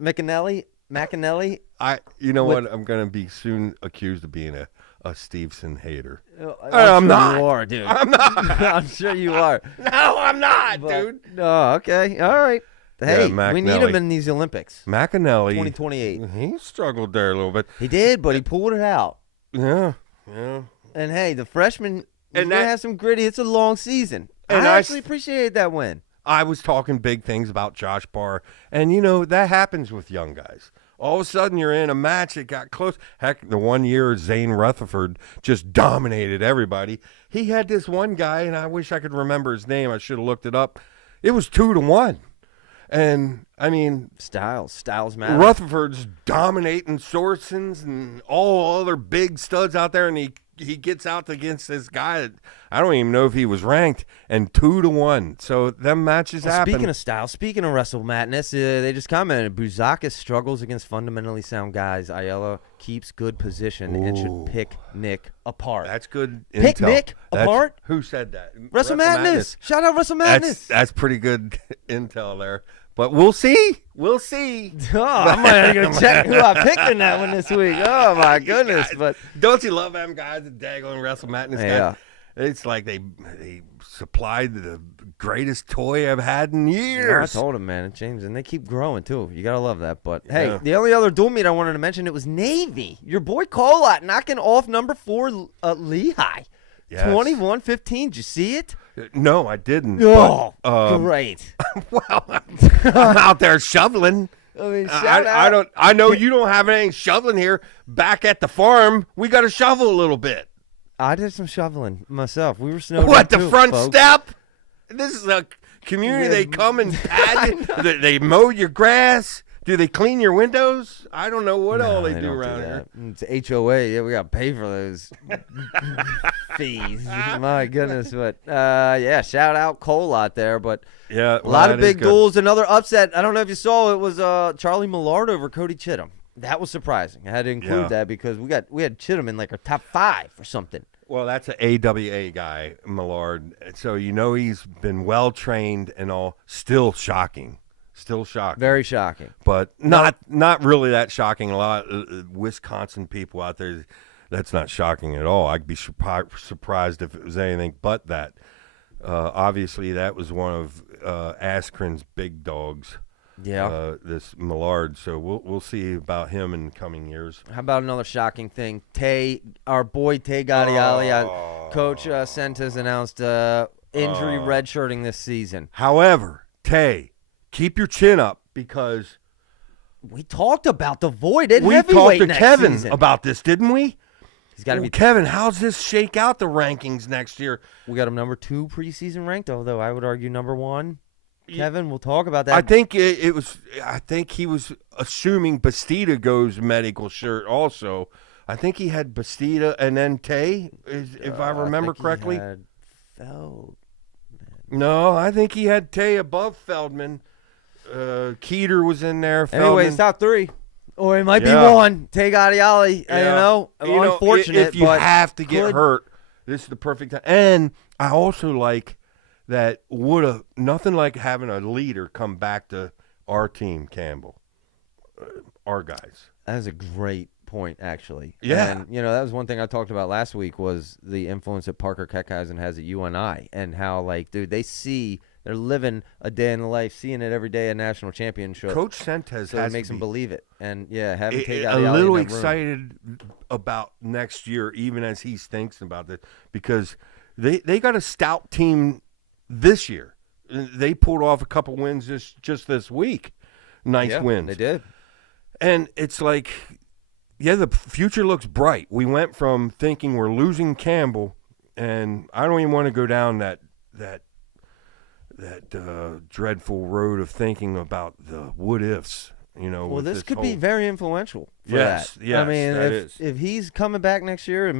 McAnally. What? I'm going to be soon accused of being a Stevenson hater. I'm sure not. You are, dude. I'm not. I'm sure you are. No, I'm not, dude. No, okay. All right. Hey, we need him McAnally. in these Olympics. McAnally. 2028. He struggled there a little bit. He did, but he pulled it out. Yeah. And hey, the freshman And that that- has some gritty. It's a long season. And I I actually appreciated that win. I was talking big things about Josh Barr, and that happens with young guys. All of a sudden, you're in a match that got close. Heck, the one year Zane Rutherford just dominated everybody. He had this one guy, and I wish I could remember his name. I should have looked it up. It was 2-1. And, I mean, Styles matter. Rutherford's dominating Sorensen's and all other big studs out there, and he gets out against this guy that I don't even know if he was ranked, and 2-1. So them matches happen. Speaking of Styles, speaking of Wrestle Madness, they just commented, Buzakis struggles against fundamentally sound guys. Ayala keeps good position and should pick Nick apart. That's good Pick intel. Nick apart? Who said that? Wrestle Madness. Shout out Wrestle Madness. That's pretty good intel there. But we'll see. We'll see. Oh, I might have to go check who I picked in that one this week. Oh, my goodness. But don't you love them guys, the daggone Wrestle Madness Yeah. guys? It's like they supplied the greatest toy I've had in years. I told him, man, it changed, and they keep growing too. You gotta love that. But hey, Yeah. the only other dual meet I wanted to mention, it was Navy. Your boy Colot knocking off number 4 Lehigh. Yes. 21-15. Did you see it? No, I didn't. Oh, but, great. well, I'm out there shoveling. I mean, shout out. I don't. I know you don't have anything shoveling here. Back at the farm, we got to shovel a little bit. I did some shoveling myself. We were snowed What, in the too, front folks. step? This is a community. They come and pad you. They mow your grass. Do they clean your windows? I don't know what all they do around here. It's HOA. Yeah, we got to pay for those fees. My goodness. But, yeah, shout out Cael out there. But yeah, a lot of big duels. Another upset. I don't know if you saw it was Charlie Millard over Cody Chittum. That was surprising. I had to include that because we had Chittum in like a top 5 or something. Well, that's an AWA guy, Millard. So he's been well trained and all. Still shocking. Still shocking. Very shocking. But not really that shocking. A lot of Wisconsin people out there, that's not shocking at all. I'd be surprised if it was anything but that. Obviously, that was one of Askren's big dogs. Yeah. This Millard. So we'll see about him in coming years. How about another shocking thing? Our boy Tay Gadiali, coach sent has announced injury redshirting this season. However, Tay, keep your chin up because we talked about the void at we heavyweight talked to next Kevin season. about this, didn't we? He's got to be Kevin. How's this shake out the rankings next year? We got him number 2 preseason ranked, although I would argue number 1. Kevin, we'll talk about that. I think it was. I think he was assuming Bastida goes medical shirt. Also, I think he had Bastida and then Tay, if I remember correctly. He had Feldman. No, I think he had Tay above Feldman. Keeter was in there. Feldman. Anyways, top 3. Or it might be 1. Tay Gadiali, unfortunate. If you have to get hurt, this is the perfect time. And I also like that nothing like having a leader come back to our team, Campbell, our guys. That is a great point, actually. Yeah. And, that was one thing I talked about last week was the influence that Parker Keckeisen has at UNI and how, they're living a day in the life, seeing it every day, a national championship. Coach Sentes so it makes them believe it. And, having Tay Gadiali a little in that excited about next year, even as he's thinking about it, because they got a stout team this year. They pulled off a couple wins just this week. Nice wins. They did. And it's like, the future looks bright. We went from thinking we're losing Campbell, and I don't even want to go down that dreadful road of thinking about the what ifs. Well, this could be very influential for that. Yes, I mean, if if he's coming back next year,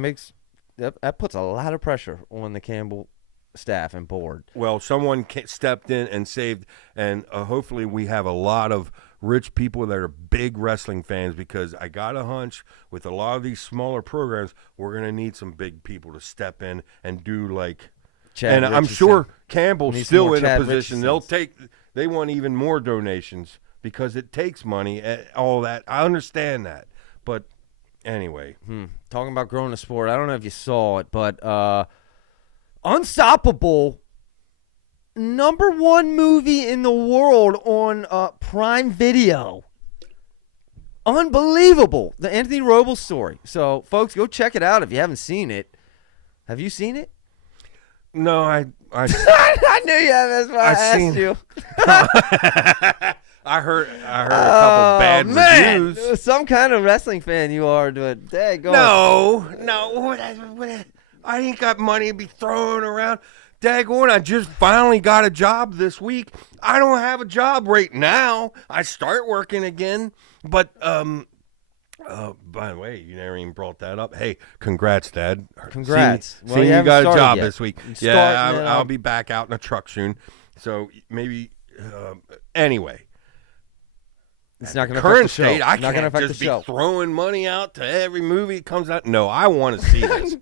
that puts a lot of pressure on the Campbell staff and board. Well, someone stepped in and saved, and hopefully we have a lot of rich people that are big wrestling fans, because I got a hunch with a lot of these smaller programs, we're going to need some big people to step in and do like Chad and Richardson. I'm sure Campbell's still in a Chad position. They want even more donations because it takes money, all that. I understand that. But anyway. Talking about growing a sport, I don't know if you saw it, but Unstoppable, number 1 movie in the world on Prime Video. Unbelievable. The Anthony Robles story. So, folks, go check it out if you haven't seen it. Have you seen it? No, I I knew you had. That's why I asked you. I heard a couple bad reviews. Some kind of wrestling fan you are, but go. No. I ain't got money to be throwing around. Daggone, I just finally got a job this week. I don't have a job right now. I start working again, but by the way, you never even brought that up. Hey, congrats, Dad. Congrats. Seeing you got a job yet. this week. Yeah, I'll be back out in a truck soon. So maybe, anyway. It's not going to current affect the state, show. I not can't affect just the be show. throwing money out to every movie that comes out. No, I want to see this.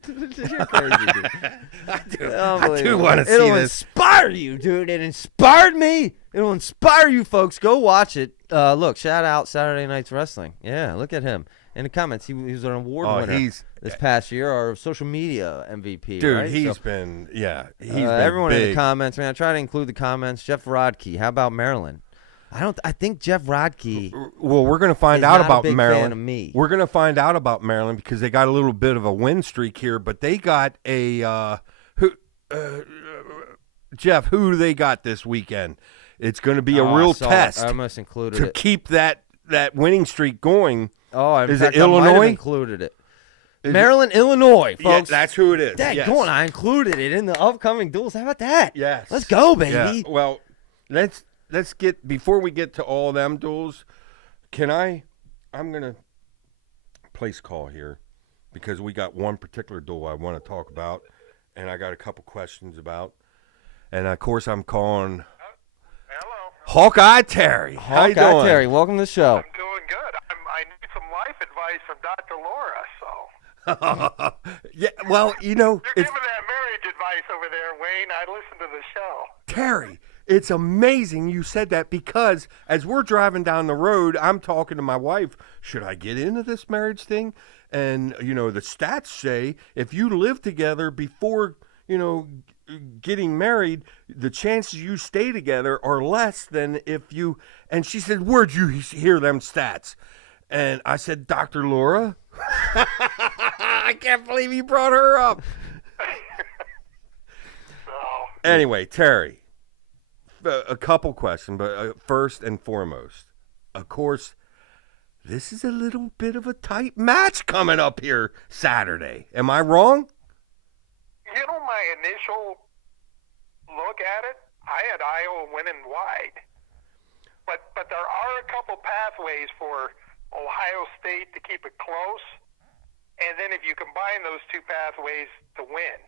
You're crazy, dude. I do want to see It'll this. inspire you, dude. It inspired me. It'll inspire you, folks. Go watch it. Look, shout out Saturday Night's Wrestling. Yeah, look at him. In the comments, he was an award winner this past year, our social media MVP. Dude, right? he's been been everyone big. in the comments, man. I try to include the comments. Jeff Rodkey. How about Maryland? I think Jeff Rodkey. Well, we're going to find is out not about a big Maryland. Fan of me. We're going to find out about Maryland because they got a little bit of a win streak here, but they got a Jeff, who do they got this weekend? It's going to be a real test I almost included to it. keep that winning streak going. Oh, is it Illinois? I might have included it. Maryland, Illinois, Yeah, folks. that's who it is. Dang, Yes. I included it in the upcoming duels. How about that? Yes. Let's go, baby. Yeah. Well, let's get, before we get to all them duels, I'm going to place call here because we got one particular duel I want to talk about, and I got a couple questions about. And, of course, I'm calling Hello. Hawkeye Terry. How you Hawkeye doing? Terry, welcome to the show. I'm doing good. I need some life advice from Dr. Laura, so. Yeah, well, You're giving that marriage advice over there, Wayne. I listened to the show. Terry, it's amazing you said that because as we're driving down the road, I'm talking to my wife, should I get into this marriage thing? And, the stats say if you live together before, getting married, the chances you stay together are less than if you, and she said, where'd you hear them stats? And I said, Dr. Laura. I can't believe you brought her up. So, Anyway, Terry, a couple questions, but first and foremost, of course, this is a little bit of a tight match coming up here Saturday. Am I wrong? my initial look at it, I had Iowa winning wide. But there are a couple pathways for Ohio State to keep it close, and then if you combine those two pathways to win.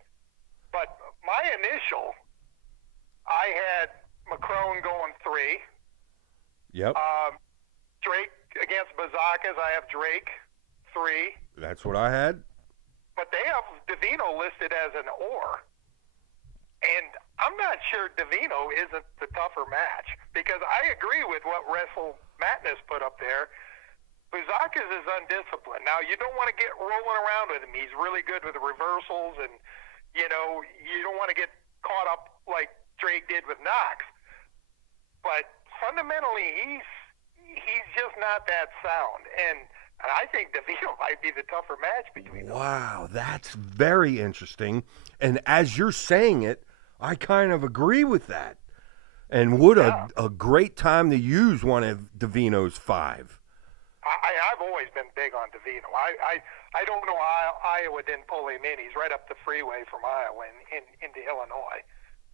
But my initial, I had McCrone going 3. Yep. Drake against Bazakas, I have Drake 3. That's what I had. But they have Davino listed as an or. And I'm not sure Davino isn't the tougher match, because I agree with what Wrestle Madness put up there. Bazakas is undisciplined. Now, you don't want to get rolling around with him. He's really good with the reversals, and, you don't want to get caught up like Drake did with Knox. But fundamentally, he's just not that sound. And I think Davino might be the tougher match between them. Wow, that's very interesting. And as you're saying it, I kind of agree with that. And what a great time to use one of Davino's 5. I've always been big on Davino. I don't know how Iowa didn't pull him in. He's right up the freeway from Iowa into Illinois.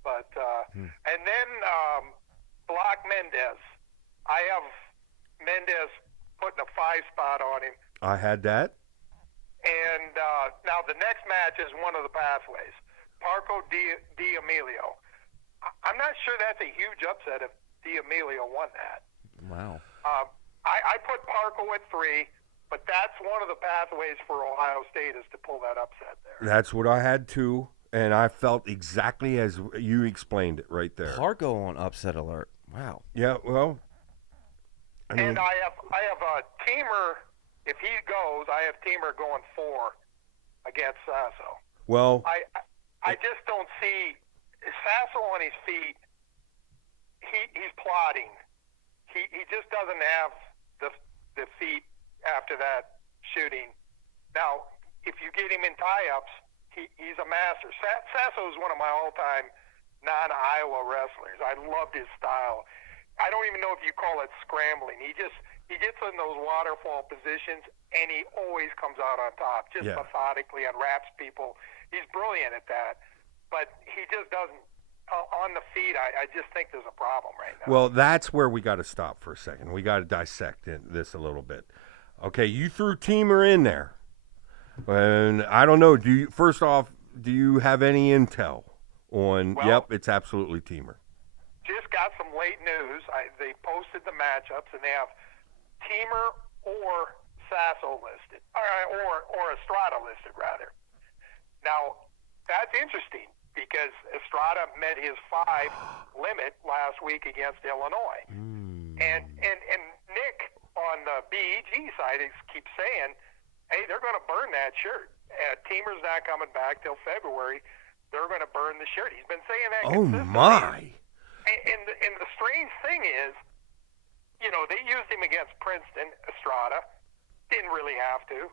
But and then Block Mendez. I have Mendez putting a 5 spot on him. I had that. And now the next match is one of the pathways. Parco D'Amelio. I'm not sure that's a huge upset if D'Amelio won that. Wow. I put Parco at 3, but that's one of the pathways for Ohio State is to pull that upset there. That's what I had too, and I felt exactly as you explained it right there. Parco on upset alert. Wow. Yeah, well, I mean, And I have a Teamer. If he goes, I have Teamer going 4 against Sasso. well, I just don't see Sasso on his feet. He's plodding. He just doesn't have the feet after that shooting. Now, if you get him in tie-ups, he's a master. Sasso is one of my all-time non-Iowa wrestlers. I loved his style. I don't even know if you call it scrambling. He gets in those waterfall positions, and he always comes out on top, just methodically unwraps people. He's brilliant at that, but he just doesn't. On the feet, I just think there's a problem right now. well, that's where we got to stop for a second. We got to dissect this a little bit. Okay, you threw Teamer in there, and I don't know. First off, do you have any intel on? Well, Yep, it's absolutely Teamer. Just got some late news. They posted the matchups, and they have Teamer or Sasso listed, or Estrada listed, rather. Now, that's interesting because Estrada met his 5 limit last week against Illinois. And Nick on the BEG side keeps saying, hey, they're going to burn that shirt. Teamer's not coming back till February. They're going to burn the shirt. He's been saying that Oh consistently. my! And the strange thing is, they used him against Princeton, Estrada. Didn't really have to.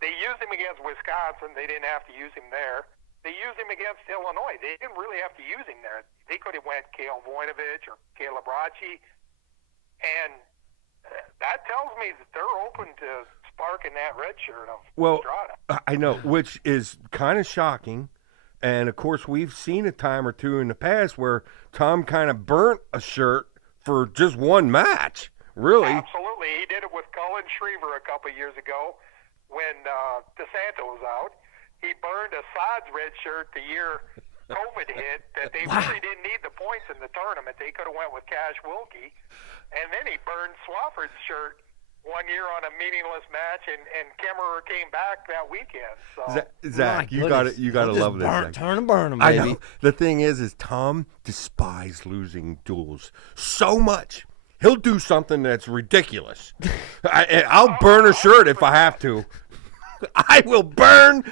They used him against Wisconsin. They didn't have to use him there. They used him against Illinois. They didn't really have to use him there. They could have went Cael Voinovich or Caleb Bracci. And that tells me that they're open to spark in that red shirt of Well, Estrada. I know, which is kind of shocking. And, of course, we've seen a time or two in the past where Tom kind of burnt a shirt for just one match, really. Absolutely. He did it with Cullen Shriver a couple of years ago when DeSanto was out. He burned Assad's red shirt the year COVID hit that they really didn't need the points in the tournament. They could have went with Cash Wilkie. And then he burned Swafford's shirt one year on a meaningless match, and Kemmerer came back that weekend. So Zach, you got to love this. Zach. Turn and burn 'em, I baby. know. The thing is Tom despised losing duels so much. He'll do something that's ridiculous. I'll burn a shirt if I have to. I will burn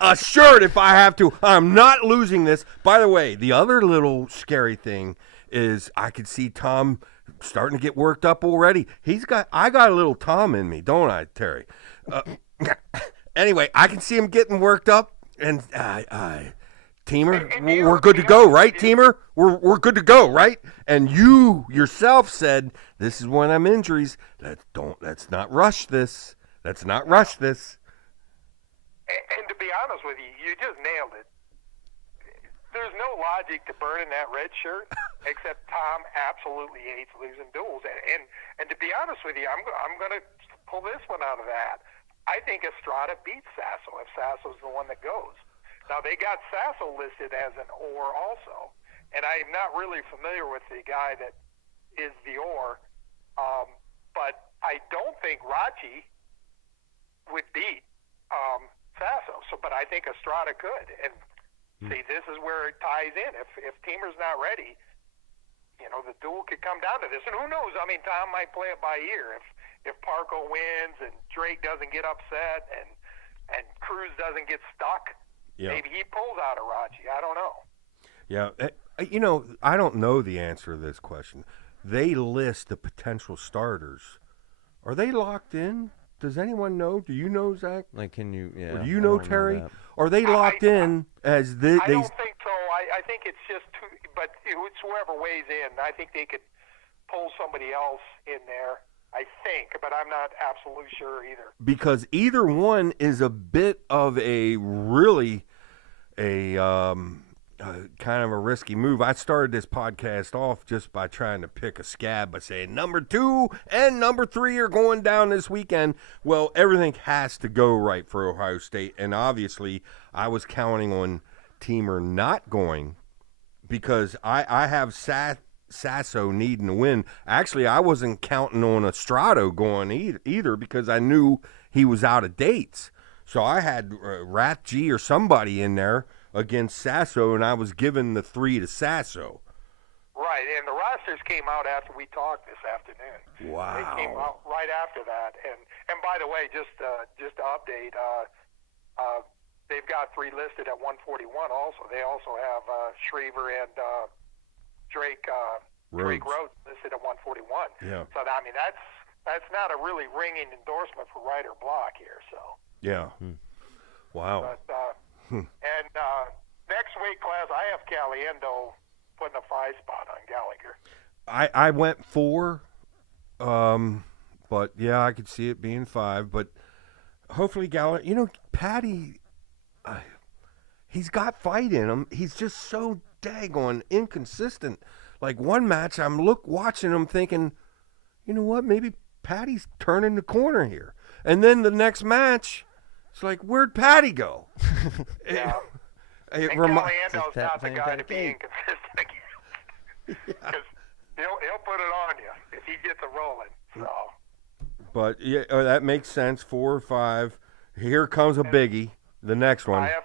a shirt if I have to. I'm not losing this. By the way, the other little scary thing is I could see Tom starting to get worked up already. I got a little Tom in me, don't I, Terry? Anyway, I can see him getting worked up, and Teamer, we're good to go, right, Teamer? We're good to go, right? And you yourself said this is one of them injuries. Let's not rush this. Let's not rush this. And to be honest with you, you just nailed it. There's no logic to burning that red shirt, except Tom absolutely hates losing duels. And to be honest with you, I'm going to pull this one out of that. I think Estrada beats Sasso if Sasso's the one that goes. Now, they got Sasso listed as an or also, and I'm not really familiar with the guy that is the or, but I don't think Rachi would beat Sasso. But I think Estrada could. And see, this is where it ties in. If Teamer's not ready, the duel could come down to this. And who knows? I mean, Tom might play it by ear. If Parco wins and Drake doesn't get upset and Cruz doesn't get stuck, maybe he pulls out of Rachi. I don't know. Yeah. I don't know the answer to this question. They list the potential starters. Are they locked in? Does anyone know? Do you know, Zach? Like, can you? Yeah. Or do you know, Terry? Are they locked in as they? I don't think so. I think it's just too. But it's whoever weighs in. I think they could pull somebody else in there. I think, but I'm not absolutely sure either. Because either one is a bit of a really kind of a risky move. I started this podcast off just by trying to pick a scab by saying number 2 and number 3 are going down this weekend. Well, everything has to go right for Ohio State, and obviously I was counting on Teamer not going because I have Sasso needing to win. Actually, I wasn't counting on Estrada going either because I knew he was out of dates. So I had Rathje or somebody in there against Sasso, and I was giving the 3 to Sasso. Right, and the rosters came out after we talked this afternoon. Wow. They came out right after that. And by the way, just to update, they've got 3 listed at 141 also. They also have Shriver and Drake Rhodes listed at 141. Yeah. So, I mean, that's not a really ringing endorsement for Ryder Block here. So. Yeah. Wow. But, and next weight class, I have Caliendo putting a 5 spot on Gallagher. I went 4, but yeah, I could see it being 5. But hopefully Gallagher, Patty, he's got fight in him. He's just so daggone inconsistent. Like one match, I'm watching him thinking, you know what, maybe Patty's turning the corner here. And then the next match, it's like, where'd Patty go? Yeah. And Caliendo's not the guy to be inconsistent again. Because he'll put it on you if he gets it rolling. So. But, yeah, that makes sense. 4 or 5. Here comes a biggie, the next one. I have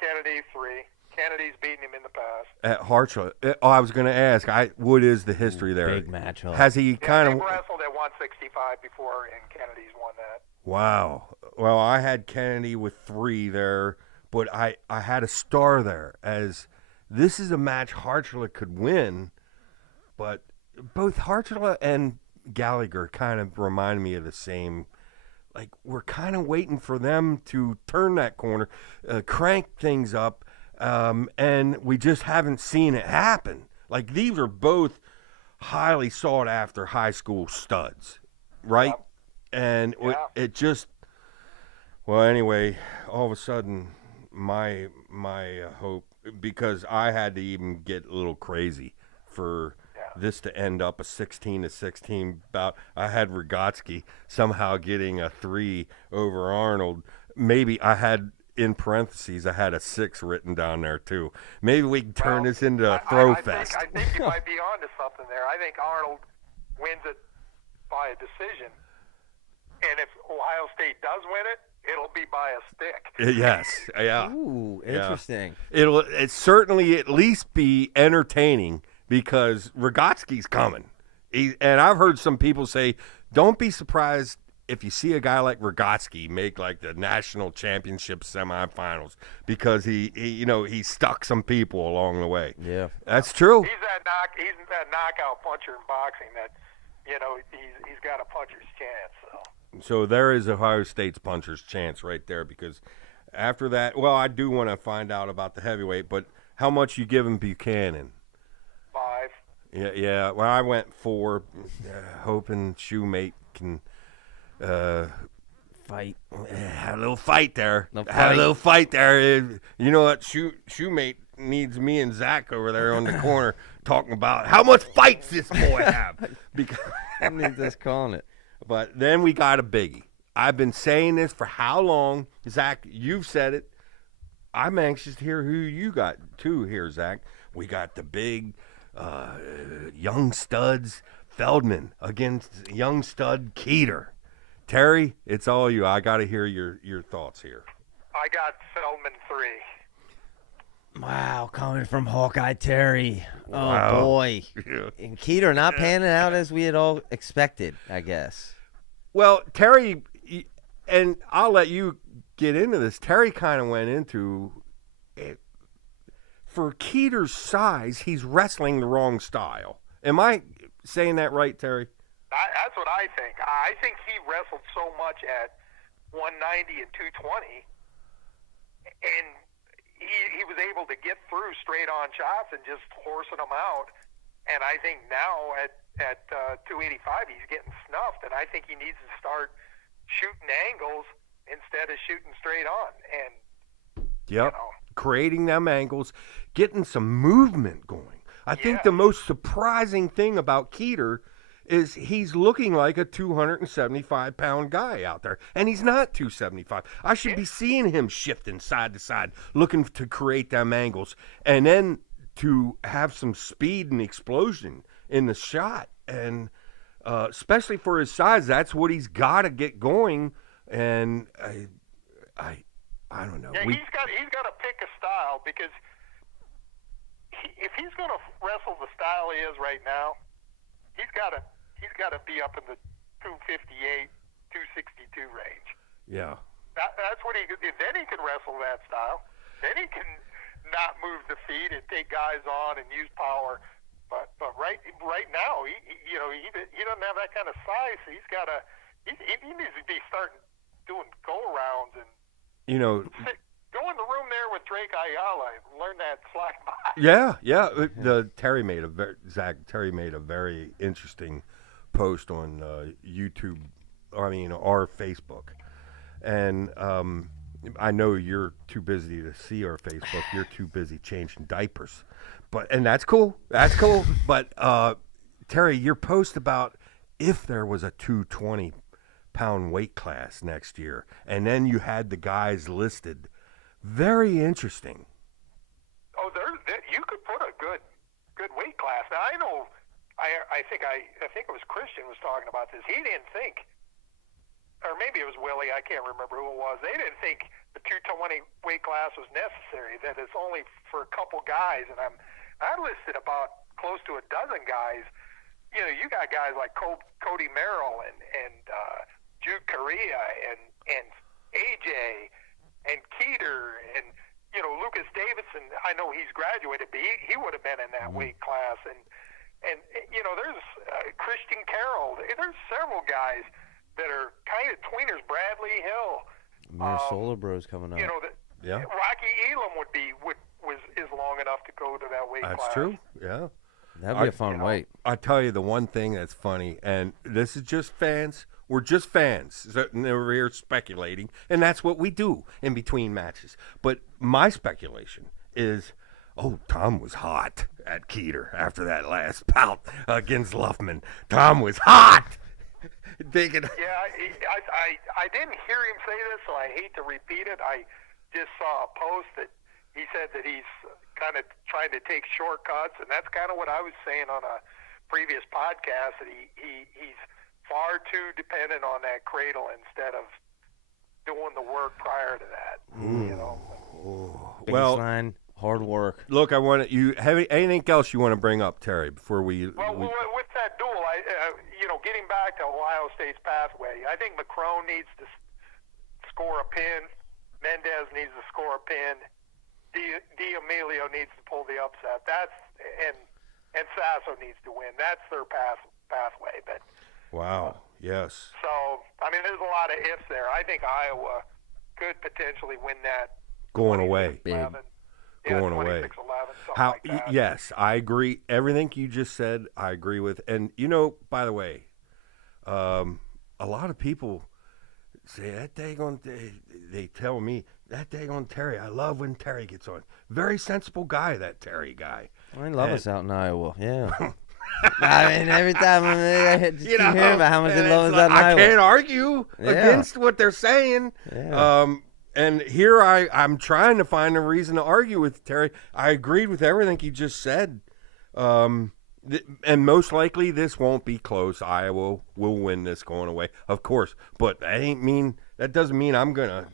Kennedy 3. Kennedy's beaten him in the past. At Hartsville. I was going to ask, what is the history there? Big match. Has he kind of wrestled at 165 before, and Kennedy's won that. Wow. Well, I had Kennedy with 3 there, but I had a star there as this is a match Hartsville could win, but both Hartsville and Gallagher kind of remind me of the same. Like, we're kind of waiting for them to turn that corner, crank things up, and we just haven't seen it happen. Like, these are both highly sought-after high school studs, right? And it just, well, anyway, all of a sudden, my hope, because I had to even get a little crazy for this to end up a 16-16 bout. I had Rogotsky somehow getting a 3 over Arnold. Maybe I had, in parentheses, I had a 6 written down there too. Maybe we can turn this into a throw fest. I think you might be onto something there. I think Arnold wins it by a decision. And if Ohio State does win it, it'll be by a stick. Yes, yeah. Ooh, interesting. Yeah. It'll certainly at least be entertaining because Rogotsky's coming. And I've heard some people say, don't be surprised if you see a guy like Rogotsky make like the national championship semifinals because he stuck some people along the way. Yeah, that's true. He's that knockout puncher in boxing that he's got a puncher's chance. So there is Ohio State's puncher's chance right there because after that, well, I do want to find out about the heavyweight, but how much you giving Buchanan? 5. Yeah. Well, I went 4, hoping Shoemate can fight. Had a little fight there. No Had a fight. little fight there. You know what? Shoemate needs me and Zach over there on the corner talking about how much fights this boy have. Because I need this calling it. But then we got a biggie. I've been saying this for how long? Zach, you've said it. I'm anxious to hear who you got too here, Zach. We got the big young studs, Feldman against young stud Keeter. Terry, it's all you. I got to hear your thoughts here. I got Feldman 3. Wow, coming from Hawkeye Terry. Oh, Wow. boy. Yeah. And Keeter not panning out as we had all expected, I guess. Well, Terry, and I'll let you get into this. Terry kind of went into it. For Keeter's size, he's wrestling the wrong style. Am I saying that right, Terry? That's what I think. I think he wrestled so much at 190 and 220, and he was able to get through straight-on shots and just horsing them out. And I think now at 285, he's getting snuffed, and I think he needs to start shooting angles instead of shooting straight on. And Yep. Creating them angles, getting some movement going. I think the most surprising thing about Keeter is he's looking like a 275-pound guy out there, and he's not 275. I should be seeing him shifting side to side, looking to create them angles, and then to have some speed and explosion in the shot. And especially for his size, that's what he's got to get going. And I don't know. Yeah, he's got to pick a style because if he's going to wrestle the style he is right now, he's got to be up in the 258, 262 range. Yeah. That's what then he can wrestle that style. Then he can not move the feet and take guys on and use power. But right now he doesn't have that kind of size. So he needs to be starting doing go arounds and go in the room there with Drake Ayala and learn that slide by. Yeah. Terry made a very interesting post on YouTube. Our Facebook, and I know you're too busy to see our Facebook. You're too busy changing diapers, and that's cool. That's cool. But Terry, your post about if there was a 220-pound weight class next year, and then you had the guys listed. Very interesting. Oh, you could put a good weight class. Now I know. I think it was Christian was talking about this. He didn't think, or maybe it was Willie. I can't remember who it was. They didn't think the 220 weight class was necessary. That it's only for a couple guys. And I listed about close to a dozen guys. You got guys like Cody Merrill and Jude Correa and AJ and Keeter and Lucas Davidson. I know he's graduated, but he would have been in that weight class. And there's Christian Carroll. There's several guys that are kind of tweeners. Bradley Hill. Solar Bros coming up. Rocky Elam is long enough to go to that weight class. That's true. Yeah. That'd be a fun weight. I tell you the one thing that's funny, and this is just fans We're just fans. So we're here speculating, and that's what we do in between matches. But my speculation is, Tom was hot at Keeter after that last bout against Luffman. Tom was hot. Thinking, I didn't hear him say this, so I hate to repeat it. I just saw a post that he said that he's kind of trying to take shortcuts, and that's kind of what I was saying on a previous podcast, that he's far too dependent on that cradle instead of doing the work prior to that. You know. Baseline, hard work. Look, I want you have anything else you want to bring up, Terry, before we. Well, with that duel, getting back to Ohio State's pathway, I think McCrone needs to score a pin. Mendez needs to score a pin. D'Amelio needs to pull the upset. And Sasso needs to win. That's their pathway. But wow, yes. So there's a lot of ifs there. I think Iowa could potentially win that. Going away. 11. Going away. 26-11, like that. Yes, I agree. Everything you just said, I agree with. And by the way, a lot of people say that they tell me that daggone Terry. I love when Terry gets on. Very sensible guy, that Terry guy. I love us out in Iowa. Yeah. Every time I just keep hearing about how much they love us out in Iowa. I can't argue against what they're saying. Yeah. And here I'm trying to find a reason to argue with Terry. I agreed with everything he just said. And most likely this won't be close. Iowa will win this going away, of course. But that doesn't mean I'm going to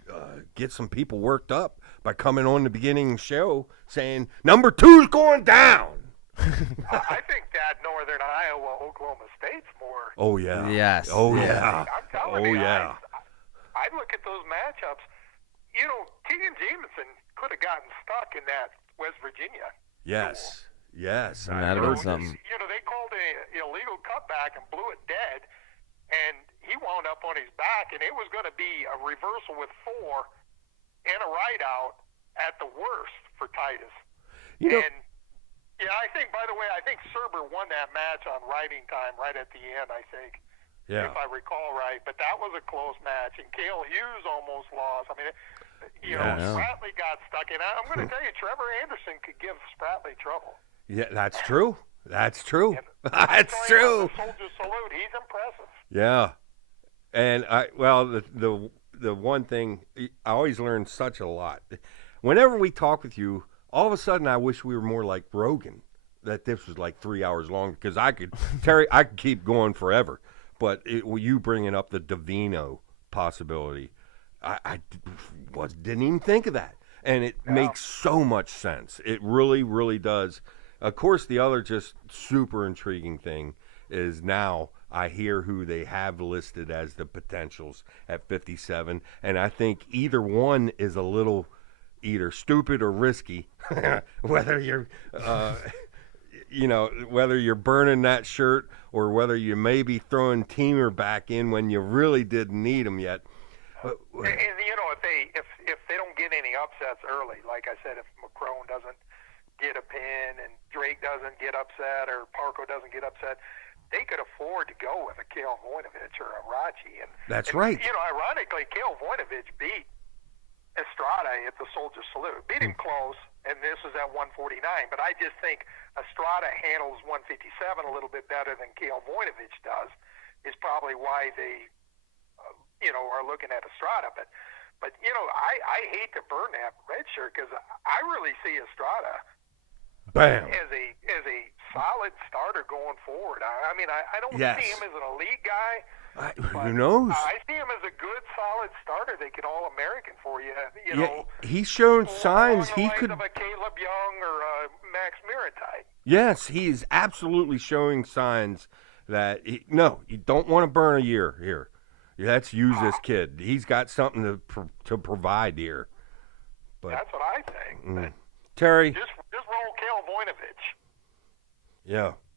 get some people worked up by coming on the beginning show saying number 2's going down. I think that Northern Iowa, Oklahoma State's more. Oh, yeah. Yes. Oh, yeah. I'm telling you, yeah. I look at those matchups. Keegan Jamison could have gotten stuck in that West Virginia. Yes. Yes. That'd have been something. They called an illegal cutback and blew it dead, and he wound up on his back, and it was going to be a reversal with 4 and a right out at the worst for Titus. I think, by the way, Serber won that match on riding time right at the end, I think. Yeah. If I recall right. But that was a close match, and Cael Hughes almost lost. Spratley got stuck in. I'm going to tell you, Trevor Anderson could give Spratley trouble. Yeah, that's true. That's true. That's true. Soldier salute. He's impressive. Yeah. And the one thing, I always learn such a lot. Whenever we talk with you, all of a sudden I wish we were more like Rogan, that this was like 3 hours long, because I could keep going forever. But you bringing up the Davino possibility, I didn't even think of that. And it makes so much sense. It really, really does. Of course, the other just super intriguing thing is now I hear who they have listed as the potentials at 57. And I think either one is a little either stupid or risky, whether you're whether you're burning that shirt or whether you may be throwing Teamer back in when you really didn't need him yet. And if they don't get any upsets early, like I said, if McCrone doesn't get a pin and Drake doesn't get upset or Parco doesn't get upset, they could afford to go with a Cael Voinovich or a Rachi. That's right. Ironically, Cael Voinovich beat Estrada at the Soldier Salute. Beat him close, and this was at 149. But I just think Estrada handles 157 a little bit better than Cael Voinovich does, is probably why they, are looking at Estrada. But I hate to burn that red shirt, because I really see Estrada as a solid starter going forward. I don't see him as an elite guy. Who knows? I see him as a good, solid starter that could All-American for you. He's shown signs he could. Of a Caleb Young or a Max Mira type. Yes, he is absolutely showing signs that you don't want to burn a year here. Let's use this kid. He's got something to provide here. But that's what I think. Terry, just roll Cael Voinovich.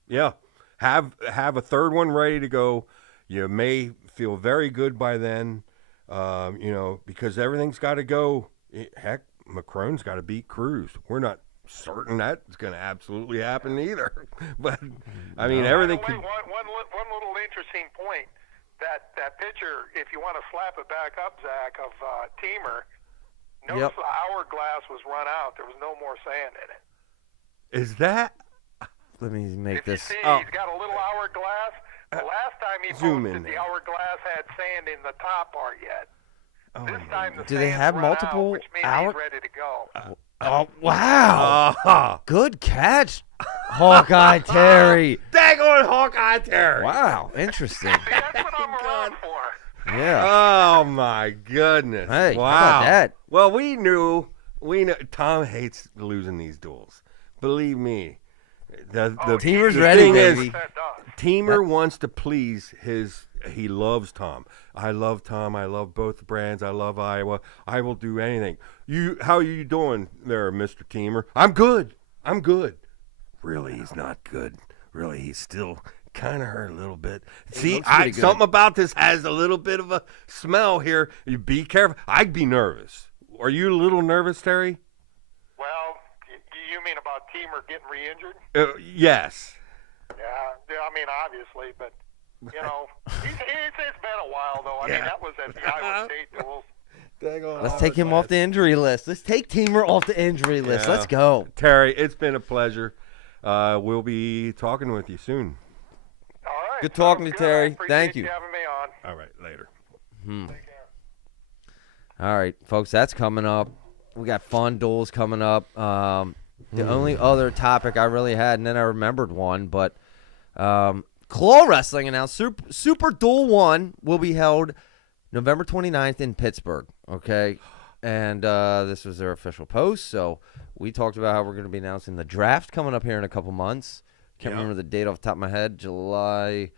Yeah. Have a third one ready to go. You may feel very good by then, because everything's got to go. Heck, McCrone's got to beat Cruz. We're not certain that's going to absolutely happen either. But, everything could. One little interesting point. that picture, if you want to slap it back up, Zach, of Teamer, notice Yep. the hourglass was run out. There was no more sand in it. Is that? Let me make If you this. see, Oh. he's got a little hourglass. The last time he Zoom posted, in the there. hourglass had sand in the top part yet. Oh, This time the Do they sand's have run multiple out, which means hour- he's ready to go. Oh, wow. Ah, Good catch, Hawkeye Terry. daggone Hawkeye Terry. Wow, interesting. See, that's what I'm around for. Yeah. Oh my goodness! Hey, how wow. about that? Well, we knew. Tom hates losing these duels. Believe me. The Teamer's the ready, thing baby. is, That does. Teamer wants to please his. He loves Tom. I love Tom. I love both brands. I love Iowa. I will do anything. How are you doing there, Mr. Teamer? I'm good. I'm good. Really, he's not good. Really, he's still kind of hurt a little bit. See, looks pretty good. something about this has a little bit of a smell here. You be careful. I'd be nervous. Are you a little nervous, Terry? Well, you mean about Teamer getting re-injured? Yes. Yeah, I mean, obviously, but, you know, it's been a while, though. I mean, that was at the Iowa State duels. Let's take him off the injury list. Let's take Teamer off the injury list. Yeah. Let's go. Terry, it's been a pleasure. We'll be talking with you soon. All right. Good talking to you, sounds Terry. I appreciate Thank you. having me on. All right, later. Take care. All right, folks, that's coming up. We got fun duels coming up. The only other topic I really had, and then I remembered one, but Claw Wrestling announced Super Duel 1 will be held November 29th in Pittsburgh, okay? And this was their official post, so we talked about how we're going to be announcing the draft coming up here in a couple months. Can't remember the date off the top of my head, July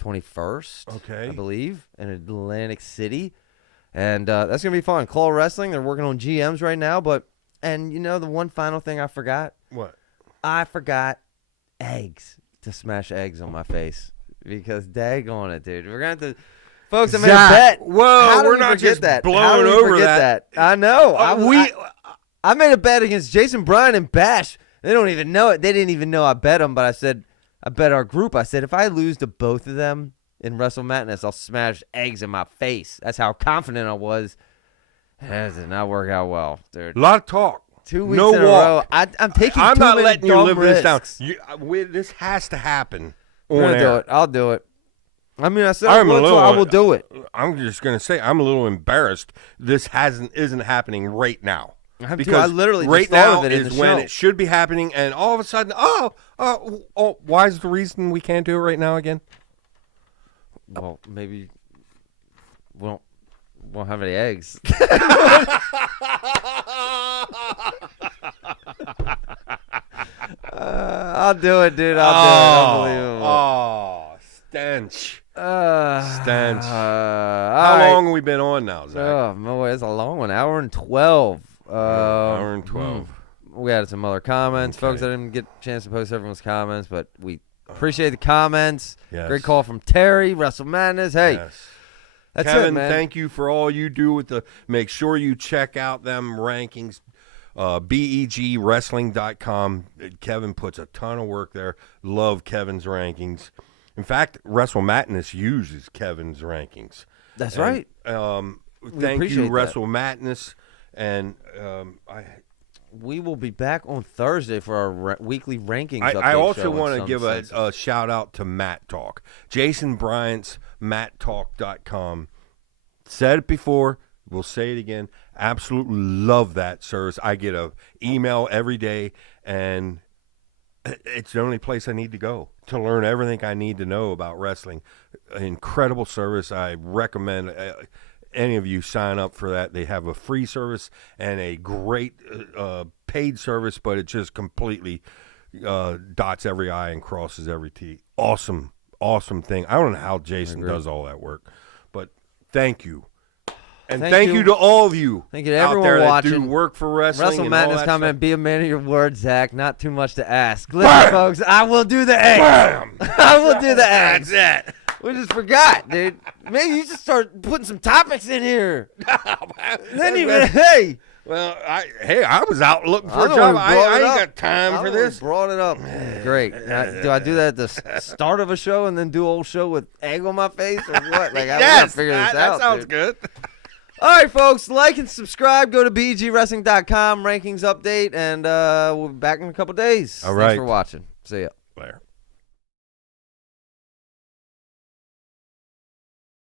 21st, Okay. I believe, in Atlantic City. And that's going to be fun. Claw Wrestling, they're working on GMs right now, and you know the one final thing I forgot? What? I forgot eggs, to smash eggs on my face, because daggone it, dude. We're going to have to, folks, I made a bet. Whoa, How do we're we not forget just that? How blowing do we over forget that. I know. I made a bet against Jason Bryan and Bash. They don't even know it. They didn't even know I bet them, but I bet our group. I said, if I lose to both of them in Wrestle Madness, I'll smash eggs in my face. That's how confident I was. That did not work out well, dude. A lot of talk. 2 weeks no in a walk. row. I'm taking I'm too not many letting you dumb live risks. this down. This has to happen. I'm on gonna do air. it. I'll do it. I mean, I said I'm a once, little- so I will do it. I'm just gonna say I'm a little embarrassed. This isn't happening right now. I'm too. Because I literally right just thought now of it in is the when show. it should be happening, and all of a sudden, why is the reason we can't do it right now again? Well, maybe we won't have any eggs. I'll do it, dude. I'll do it. Unbelievable. Oh, stench. Stench. How How long have we been on now, Zach? Oh, boy, it's a long one. Hour and 12. Hour and 12. We added some other comments. Okay. Folks, I didn't get a chance to post everyone's comments, but we appreciate the comments. Yes. Great call from Terry, Wrestle Madness. Hey, Yes. that's Kevin, it, man. thank you for all you do with the. Make sure you check out them rankings. BEGWrestling.com. Kevin puts a ton of work there. Love Kevin's rankings. In fact, Wrestle Madness uses Kevin's rankings. That's And, right. Thank appreciate you, that. Wrestle Madness, and We will be back on Thursday for our weekly rankings. I update also show in want to some give senses. a shout out to Matt Talk. Jason Bryant's MattTalk.com. Said it before. We'll say it again. Absolutely love that service. I get a email every day, and it's the only place I need to go to learn everything I need to know about wrestling. Incredible service. I recommend any of you sign up for that. They have a free service and a great paid service, but it just completely dots every I and crosses every T. Awesome thing. I don't know how Jason does all that work, but thank you. And thank you to all of you. Thank you to out everyone there watching. that do work for wrestling. Wrestle and Madness all that comment. stuff. Be a man of your word, Zach. Not too much to ask. Listen, folks, I will do the eggs. I will do the eggs. That's it. We just forgot, dude. Maybe you just start putting some topics in here. Then hey, Well, I was out looking for I'm a the job. one who I brought it ain't up. got time for this. Brought it up. Great. Now, do I do that at the start of a show and then do old show with egg on my face or what? Like, I gotta figure this out. That sounds dude. good. All right, folks. Like and subscribe. Go to BEGWrestling.com, rankings update, and we'll be back in a couple days. All right. Thanks for watching. See ya. Later.